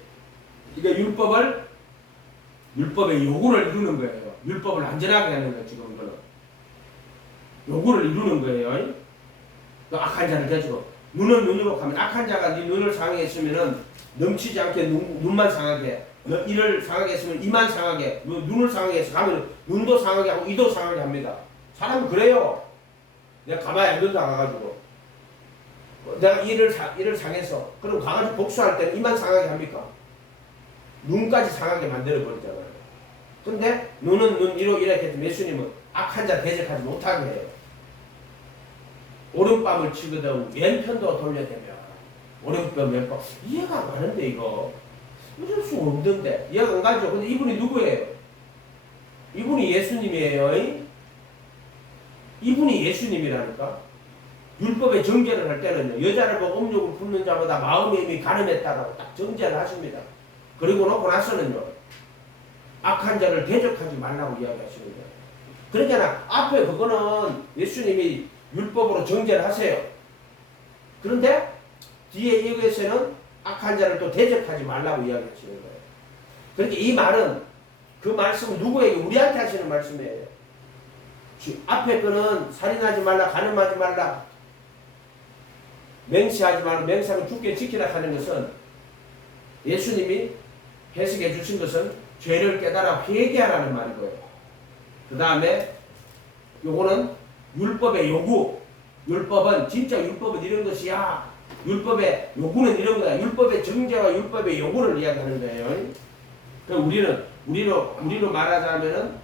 이게 율법의 요구를 이루는 거예요. 율법을 완전하게 하는 거예요. 지금 이거는 요구를 이루는 거예요. 또 악한 자를 대주고 눈은 눈으로 가면 악한 자가 네 눈을 상하게 했으면은 넘치지 않게 눈만 상하게 이를 상하게 했으면 이만 상하게 눈을 상하게 해서 가면 눈도 상하게 하고 이도 상하게 합니다. 사람은 그래요. 내가 가만히 안 둔다 가가지고 내가 이를 상해서 그럼 가가지고 복수할 때는 이만 상하게 합니까? 눈까지 상하게 만들어 버리잖아요. 근데 눈은 눈 이로 이렇게 했더니 예수님은 악한 자 대적하지 못하게 해요. 오른밤을 치거든 왼편도 돌려대며 오른편 왼편 이해가 안 가는데 이거 이럴 수 없는데 이해가 안 가죠. 근데 이분이 누구예요? 이분이 예수님이에요. 이분이 예수님이라니까. 율법의 정죄를 할 때는요 여자를 보고 음욕을 품는 자보다 마음의 힘이 가늠했다라고 딱 정죄를 하십니다. 그리고 놓고 나서는요 악한 자를 대적하지 말라고 이야기하시는 거예요. 그러잖아. 앞에 그거는 예수님이 율법으로 정죄를 하세요. 그런데 뒤에 여기에서는 악한 자를 또 대적하지 말라고 이야기하시는 거예요. 그러니까 이 말은 그 말씀은 누구에게? 우리한테 하시는 말씀이에요. 앞에 거는 살인하지 말라, 간음하지 말라, 맹세하지 말라, 맹세하면 죽게 지키라 하는 것은 예수님이 해석해 주신 것은 죄를 깨달아 회개하라는 말이고요. 그 다음에 요거는 율법의 요구. 율법은 진짜 율법은 이런 것이야. 율법의 요구는 이런 거야. 율법의 정죄와 율법의 요구를 이야기하는 거예요. 그러니까 우리로 말하자면은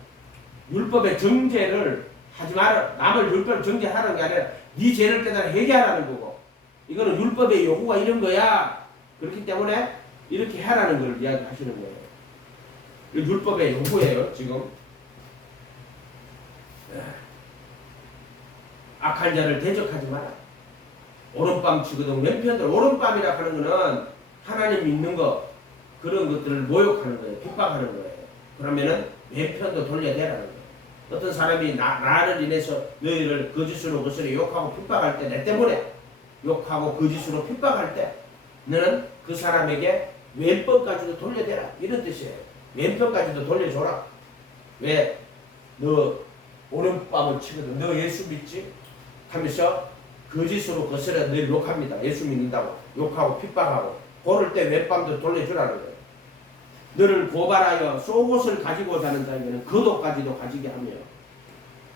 율법의 정죄를 하지 마라. 남을 율법을 정죄하라는 게 아니라 네 죄를 깨달아 회개하라는 거고. 이거는 율법의 요구가 이런 거야. 그렇기 때문에 이렇게 하라는 걸 이야기하시는 거예요. 율법의 요구예요, 지금. 악한 자를 대적하지 마라. 오른밤 치거든. 왼편들 오른밤이라 하는 거는 하나님 믿는 거 그런 것들을 모욕하는 거예요. 핍박하는 거예요. 그러면은 왼편도 돌려대라는 거예요. 어떤 사람이 나를 인해서 너희를 거짓으로 그것을 욕하고 핍박할 때, 내 때문에 욕하고 거짓으로 핍박할 때 너는 그 사람에게 왼편까지도 돌려대라 이런 뜻이에요. 왼편까지도 돌려줘라. 왜? 너 오른밤을 치거든. 너 예수 믿지? 하면서 거짓으로 거스려 늘 욕합니다. 예수 믿는다고 욕하고 핍박하고 그럴 때 왼밤도 돌려주라는 거예요. 너를 고발하여 속옷을 가지고 자는 자에게는 겉옷까지도 가지게 하며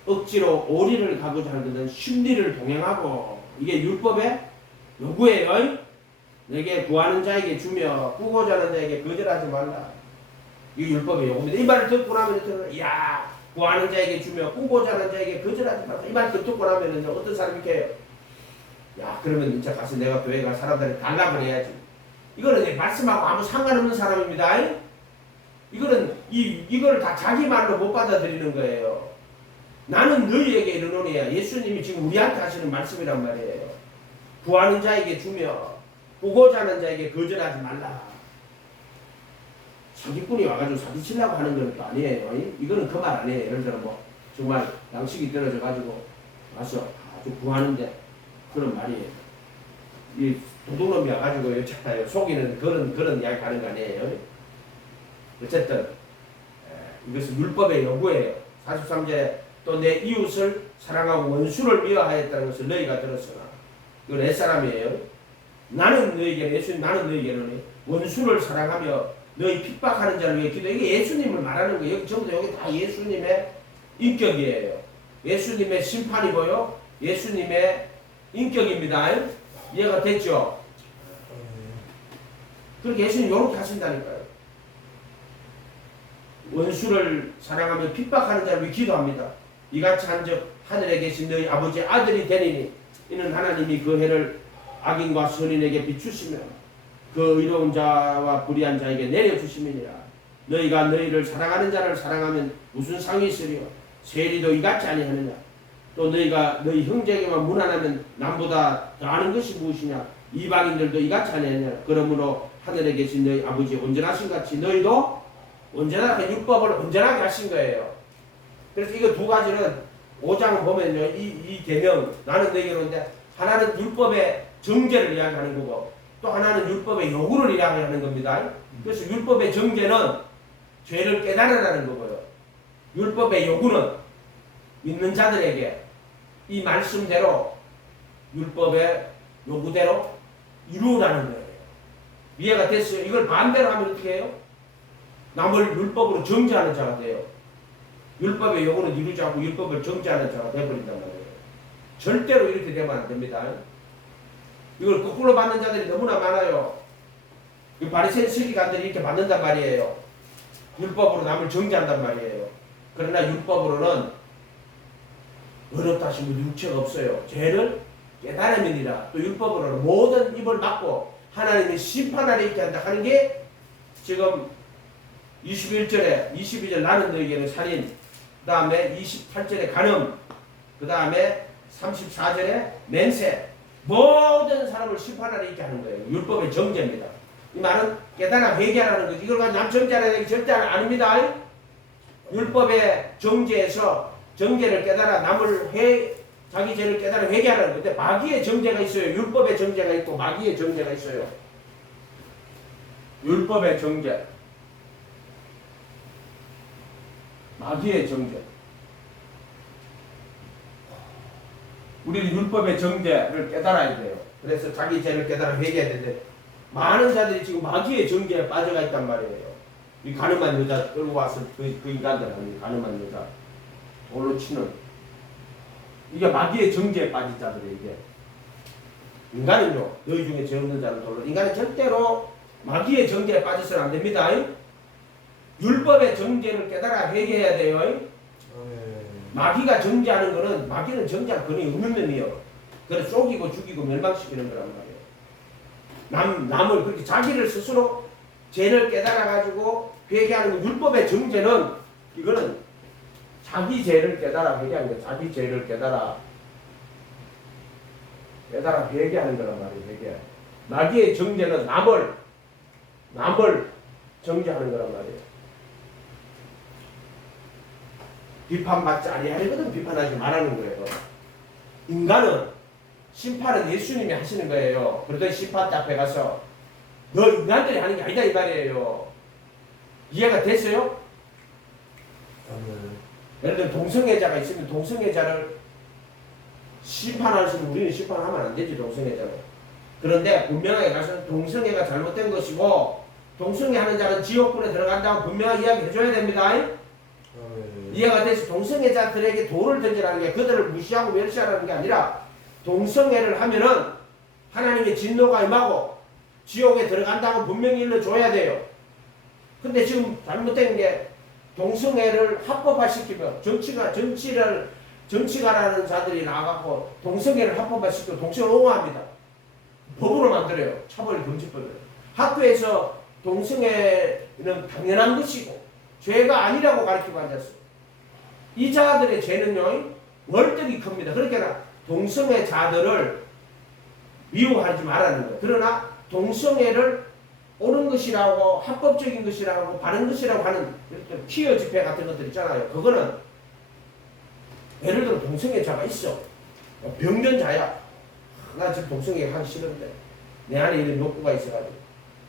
억지로 오리를 가고자 하는 것은 심리를 동행하고 이게 율법의 요구예요. 내게 구하는 자에게 주며 꾸고자 하는 자에게 거절하지 말라. 이게 율법의 요구입니다. 이 말을 듣고 나면 야 구하는 자에게 주며 꾸고자 하는 자에게 거절하지 말라. 이 말을 듣고 나면 어떤 사람이 이렇게 해요. 야 그러면 진짜 가서 내가 교회 가 사람들한테 단락을 해야지. 이거는 말씀하고 아무 상관없는 사람입니다. 이거는 이걸 다 자기 말로 못 받아들이는 거예요. 나는 너희에게 이르노니야. 예수님이 지금 우리한테 하시는 말씀이란 말이에요. 구하는 자에게 주며 꾸고자 하는 자에게 거절하지 말라. 사기꾼이 와가지고 사기치려고 하는 건 또 아니에요. 이거는 그 말 아니에요. 예를 들어 뭐 정말 양식이 떨어져가지고 와서 아주 구하는데 그런 말이에요. 이 도둑놈이 와가지고 있잖아요. 속이는 그런 이야기 하는 거 아니에요. 어쨌든 이것은 율법의 요구예요. 43절 또 내 이웃을 사랑하고 원수를 미워하였다는 것을 너희가 들었으나 이건 옛사람이에요. 나는 너희에게 예수님 나는 너희에게는 원수를 사랑하며 너희 핍박하는 자를 위해 기도. 이게 예수님을 말하는 거예요. 여기 전부 다 여기 다 예수님의 인격이에요. 예수님의 심판이고요. 예수님의 인격입니다. 이해가 됐죠? 그렇게 예수님 이렇게 하신다니까요. 원수를 사랑하며 핍박하는 자를 위해 기도합니다. 이같이 한즉 하늘에 계신 너희 아버지 아들이 되리니 이는 하나님이 그 해를 악인과 선인에게 비추시며 그 의로운 자와 불의한 자에게 내려주심이니라. 너희가 너희를 사랑하는 자를 사랑하면 무슨 상이 있으리요? 세리도 이같이 아니하느냐? 또 너희가 너희 형제에게만 무난하면 남보다 더 아는 것이 무엇이냐? 이방인들도 이같이 아니하느냐? 그러므로 하늘에 계신 너희 아버지 온전하신 같이 너희도 온전하게 율법을 온전하게 하신 거예요. 그래서 이거 두 가지는 5장 보면요. 이 계명 나는 너희에게 하나는 율법의 정죄를 이야기하는 거고 또 하나는 율법의 요구를 이야기하는 겁니다. 그래서 율법의 정죄는 죄를 깨달으라는 거고요. 율법의 요구는 믿는 자들에게 이 말씀대로 율법의 요구대로 이루라는 거예요. 이해가 됐어요? 이걸 반대로 하면 어떻게 해요? 남을 율법으로 정죄하는 자가 돼요. 율법의 요구는 이루지 않고 율법을 정죄하는 자가 되어버린단 말이에요. 절대로 이렇게 되면 안 됩니다. 이걸 거꾸로 받는 자들이 너무나 많아요. 바리새인 서기관들이 이렇게 받는단 말이에요. 율법으로 남을 정죄한단 말이에요. 그러나 율법으로는 어렵다 하시면 육체가 없어요. 죄를 깨달음이니라. 또 율법으로는 모든 입을 막고 하나님이 심판하려 있게 한다 하는 게 지금 21절에 22절 나는 너희에게는 살인, 그 다음에 28절에 간음, 그 다음에 34절에 맹세, 모든 사람을 심판하려 있게 하는 거예요. 율법의 정죄입니다. 이 말은 깨달아 회개하라는 거지. 이걸 가지고 남 정죄하라는 게 절대 아닙니다. 율법의 정죄에서 정죄를 깨달아 남을 자기 죄를 깨달아 회개하라는 건데 마귀의 정죄가 있어요. 율법의 정죄가 있고 마귀의 정죄가 있어요. 율법의 정죄, 마귀의 정죄. 우리는 율법의 정죄를 깨달아야 돼요. 그래서 자기 죄를 깨달아 회개해야 되는데 많은 자들이 지금 마귀의 정죄에 빠져가 있단 말이에요. 이 가늠한 여자 끌고 와서 그 인간들은 가늠한 여자 돌로 치는 이게 마귀의 정죄에 빠진 자들이에요. 이게 인간은요 너희 중에 죄 없는 자는 돌로 인간은 절대로 마귀의 정죄에 빠져서는 안 됩니다. 율법의 정죄를 깨달아 회개해야 돼요. 마귀가 정죄하는 거는 마귀는 정죄할 권위 없는 놈이요. 그래서 속이고 죽이고 멸망시키는 거란 말이에요. 남을 그렇게 자기를 스스로 죄를 깨달아 가지고 회개하는 거. 율법의 정죄는 이거는 자기 죄를 깨달아 회개하는 거예요. 자기 죄를 깨달아 깨달아 회개하는 거란 말이에요. 회개. 마귀의 정죄는 남을 정죄하는 거란 말이에요. 비판받지 아니하려거든 비판하지 말라는 거예요. 인간은 심판은 예수님이 하시는 거예요. 그러더니 심판대 앞에 가서 너 인간들이 하는 게 아니다 이 말이에요. 이해가 됐어요? 예를 들어 동성애자가 있으면 동성애자를 심판할 수 있는 우리는 심판하면 안 되지 동성애자는. 그런데 분명하게 가서 동성애가 잘못된 것이고 동성애하는 자는 지옥불에 들어간다고 분명하게 이야기해줘야 됩니다. 이해가 돼서 동성애자들에게 돌을 던지라는 게 그들을 무시하고 멸시하라는 게 아니라 동성애를 하면은 하나님의 진노가 임하고 지옥에 들어간다고 분명히 일러줘야 돼요. 근데 지금 잘못된 게 동성애를 합법화시키면 정치가라는 자들이 나가고 동성애를 합법화시키고 동성애 옹호합니다. 법으로 만들어요. 차별 금지법을. 학교에서 동성애는 당연한 것이고 죄가 아니라고 가르치고 앉았어. 이 자들의 죄는요 월등히 큽니다. 그러니까 동성애자들을 미워하지 말라는 거예요. 그러나 동성애를 옳은 것이라고 합법적인 것이라고 바른 것이라고 하는 퀴어 집회 같은 것들 있잖아요. 그거는 예를 들어 동성애자가 있어. 병변자야. 나 지금 동성애 하기 싫은데 내 안에 이런 욕구가 있어가지고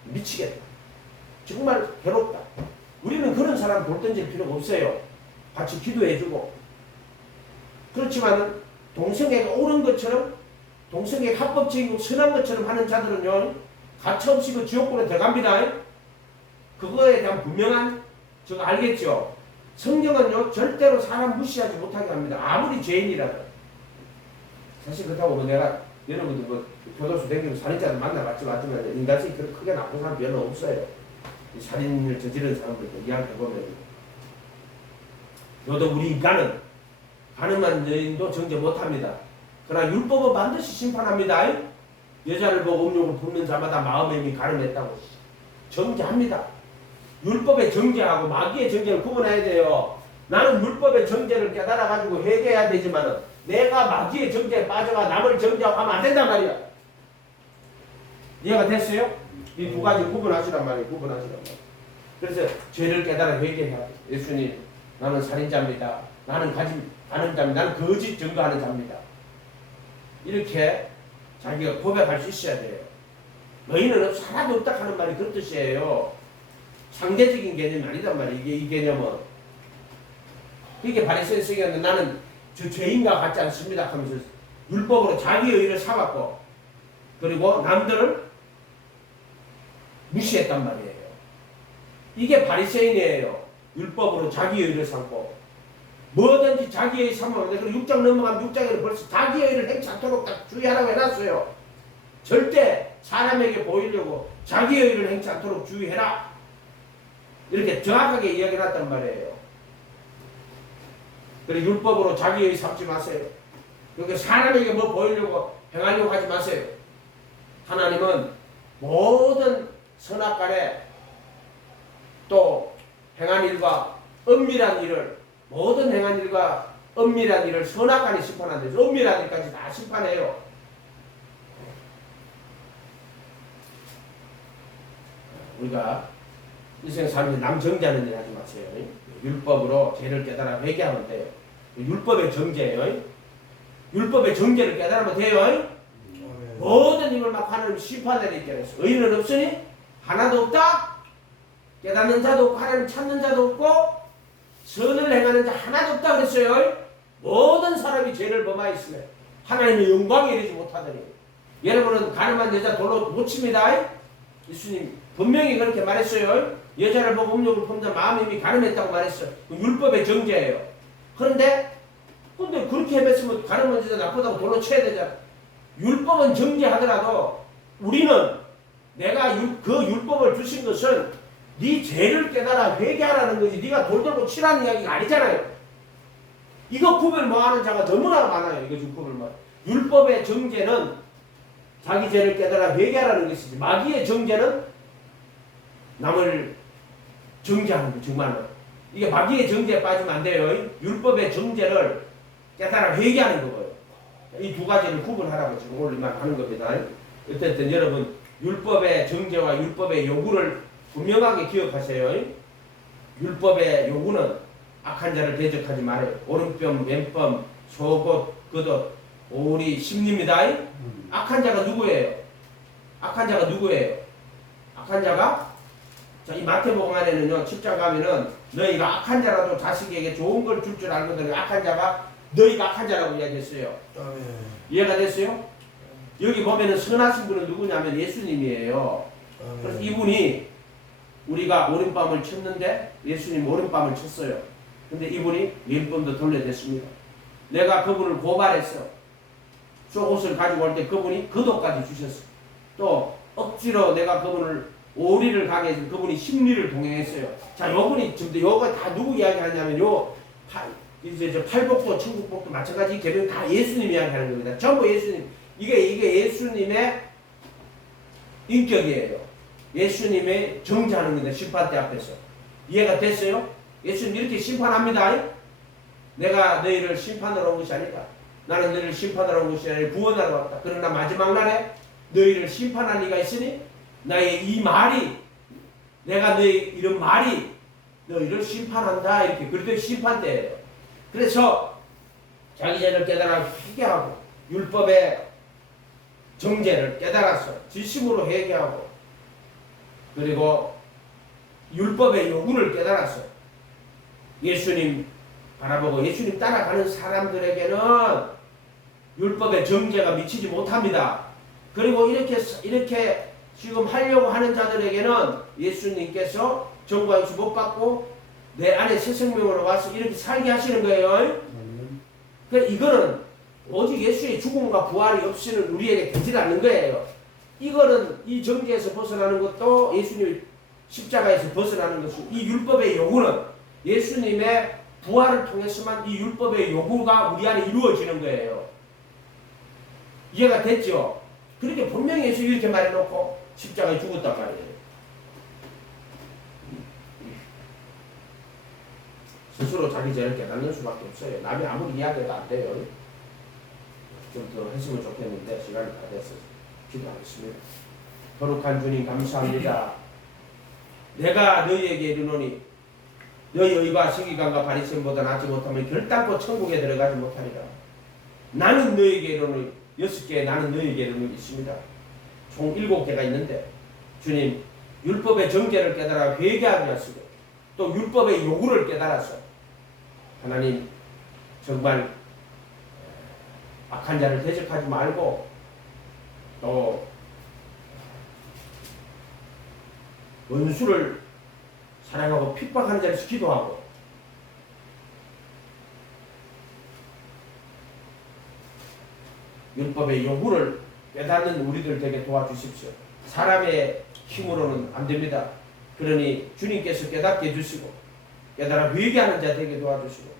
미치겠다. 정말 괴롭다. 우리는 그런 사람 돌 던질 필요가 없어요. 같이 기도해주고. 그렇지만 동성애가 옳은 것처럼 동성애가 합법적이고 선한 것처럼 하는 자들은요 가차없이 그 지옥불에 들어갑니다. 그거에 대한 분명한 저거 알겠죠? 성경은요 절대로 사람 무시하지 못하게 합니다. 아무리 죄인이라도. 사실 그렇다고 내가 여러분들 뭐 교도소 댕기고 살인자들 만나봤지만 인간성이 그렇게 크게 나쁜 사람 별로 없어요. 살인을 저지른 사람들도 이야기해보면 너도 우리 인간은 가늠한 여인도 정죄 못합니다. 그러나 율법은 반드시 심판합니다. 여자를 보고 음욕을 품는 자마다 마음에 이미 가늠했다고 정죄합니다. 율법의 정죄하고 마귀의 정죄를 구분해야 돼요. 나는 율법의 정죄를 깨달아가지고 회개해야 되지만 내가 마귀의 정죄에 빠져가 남을 정죄하고 하면 안 된단 말이야. 이해가 됐어요? 이 두 가지 구분하시란 말이에요. 구분하시란 말이에요. 그래서 죄를 깨달아 회개해야 돼. 예수님 나는 살인자입니다. 나는 가는 자입니다. 나는 거짓 증거하는 자입니다. 이렇게 자기가 고백할 수 있어야 돼요. 너희는 하나도 없다 하는 말이 그런 뜻이에요. 상대적인 개념이 아니단 말이에요. 이 개념은. 이게 바리새인 성경은 나는 저 죄인과 같지 않습니다 하면서 율법으로 자기 의의를 삼았고 그리고 남들을 무시했단 말이에요. 이게 바리새인이에요. 율법으로 자기 의의를 삼고 뭐든지 자기 의의 삼으면 돼. 그리고 6장 넘어가면 6장에는 벌써 자기 의의를 행치 않도록 딱 주의하라고 해놨어요. 절대 사람에게 보이려고 자기 의의를 행치 않도록 주의해라. 이렇게 정확하게 이야기해놨단 말이에요. 그리고 율법으로 자기 의의 삼지 마세요. 그러니까 사람에게 뭐 보이려고 행하려고 하지 마세요. 하나님은 모든 선악간에 또 행한 일과 은밀한 일을 모든 행한 일과 은밀한 일을 선악간에 심판한다. 은밀한 일까지 다 심판해요. 우리가 일생 살면서 남 정죄하는 일 하지 마세요. 율법으로 죄를 깨달아 회개하면 돼요. 율법의 정죄예요. 율법의 정죄를 깨달으면 돼요. 모든 힘을 막 하나님 심판하리라 했어. 의인은 없으니 하나도 없다. 깨닫는 자도 없고 하나님 찾는 자도 없고 선을 행하는 자 하나도 없다 그랬어요. 모든 사람이 죄를 범하였으며 하나님의 영광에 이르지 못하더니 여러분은 가늠한 여자 돌로 못 칩니다. 예수님 분명히 그렇게 말했어요. 여자를 보고 음욕을 품자 마음이 이미 가늠했다고 말했어요. 율법의 정죄예요. 근데 그렇게 해봤으면 가늠한 여자 나쁘다고 돌로 쳐야 되잖아. 율법은 정죄하더라도 우리는 내가 그 율법을 주신 것은 네 죄를 깨달아 회개하라는 거지 네가 돌 들고 치라는 이야기가 아니잖아요. 이거 구별 뭐하는 자가 너무나 많아요. 이거 지금 구별 뭐. 율법의 정죄는 자기 죄를 깨달아 회개하라는 것이지 마귀의 정죄는 남을 정죄하는 거 정말로. 이게 마귀의 정죄에 빠지면 안 돼요. 율법의 정죄를 깨달아 회개하는 거고요. 이 두 가지를 구분하라고 지금 오늘 말 하는 겁니다. 어쨌든 여러분 율법의 정죄와 율법의 요구를 분명하게 기억하세요. 율법의 요구는 악한 자를 대적하지 말아요. 오른뺨, 왼뺨, 속옷, 겉옷, 오리, 심리입니다. 악한 자가 누구예요? 악한 자가 누구예요? 악한 자가 자, 이 마태복음 안에는요 7장 가면은 너희가 악한 자라도 자식에게 좋은 걸 줄 줄 알거든. 악한 자가 너희가 악한 자라고 이야기했어요. 이해가 됐어요? 여기 보면은 선하신 분은 누구냐면 예수님이에요. 그래서 이분이 우리가 오른밤을 쳤는데 예수님 오른밤을 쳤어요. 근데 이분이 왼밤도 돌려댔습니다. 내가 그분을 고발했어. 속옷을 가지고 올 때 그분이 겉옷까지 주셨어. 또 억지로 내가 그분을 오리를 가게 해서 그분이 심리를 동행했어요. 자, 요분이 지금 요거 다 누구 이야기하냐면 이제 저 팔복도 천국복도 마찬가지 개변 다 예수님 이야기하는 겁니다. 전부 예수님. 이게 예수님의 인격이에요. 예수님의 정죄하는 겁니다. 심판대 앞에서. 이해가 됐어요? 예수님 이렇게 심판합니다. 내가 너희를 심판하러 온 것이 아니다. 나는 너희를 심판하러 온 것이 아니라 구원하러 왔다. 그러나 마지막 날에 너희를 심판할 리가 있으니 나의 이 말이 내가 너희 이런 말이 너희를 심판한다. 이렇게 그렇게 심판대예요. 그래서 자기 죄를 깨달아 회개하고 율법의 정죄를 깨달아서 진심으로 회개하고 그리고 율법의 요구를 깨달아서 예수님 바라보고 예수님 따라가는 사람들에게는 율법의 정죄가 미치지 못합니다. 그리고 이렇게 지금 하려고 하는 자들에게는 예수님께서 정과 육수 못 받고 내 안에 새 생명으로 와서 이렇게 살게 하시는 거예요. 그러니까 이거는 오직 예수의 죽음과 부활이 없이는 우리에게 되지 않는 거예요. 이거는 이 정죄에서 벗어나는 것도 예수님 십자가에서 벗어나는 것이고 이 율법의 요구는 예수님의 부활을 통해서만 이 율법의 요구가 우리 안에 이루어지는 거예요. 이해가 됐죠? 그렇게 분명히 예수 이렇게 말해놓고 십자가에 죽었단 말이에요. 스스로 자기 죄를 깨닫는 수밖에 없어요. 남이 아무리 이야기해도 안 돼요. 좀 더 했으면 좋겠는데 시간이 다 됐어서 기도하겠습니다. 거룩한 주님 감사합니다. 내가 너희에게 이르노니 너희 의가 서기관과 바리새인보다 낫지 못하면 결단코 천국에 들어가지 못하리라. 나는 너희에게 이르노니 6개 나는 너희에게 이르는 게 있습니다. 총 7개가 있는데 주님 율법의 정죄를 깨달아 회개하게 하시고 또 율법의 요구를 깨달아서 하나님 정말 악한 자를 대적하지 말고 또 원수를 사랑하고 핍박하는 자리에서 기도하고 율법의 요구를 깨닫는 우리들 되게 도와주십시오. 사람의 힘으로는 안 됩니다. 그러니 주님께서 깨닫게 해주시고 깨달아 회개하는 자 되게 도와주시고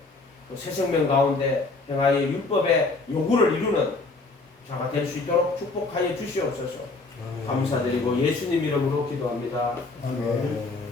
또 새 생명 가운데 행하여 율법의 요구를 이루는 자가 될 수 있도록 축복하여 주시옵소서. 감사드리고 예수님 이름으로 기도합니다. 아멘.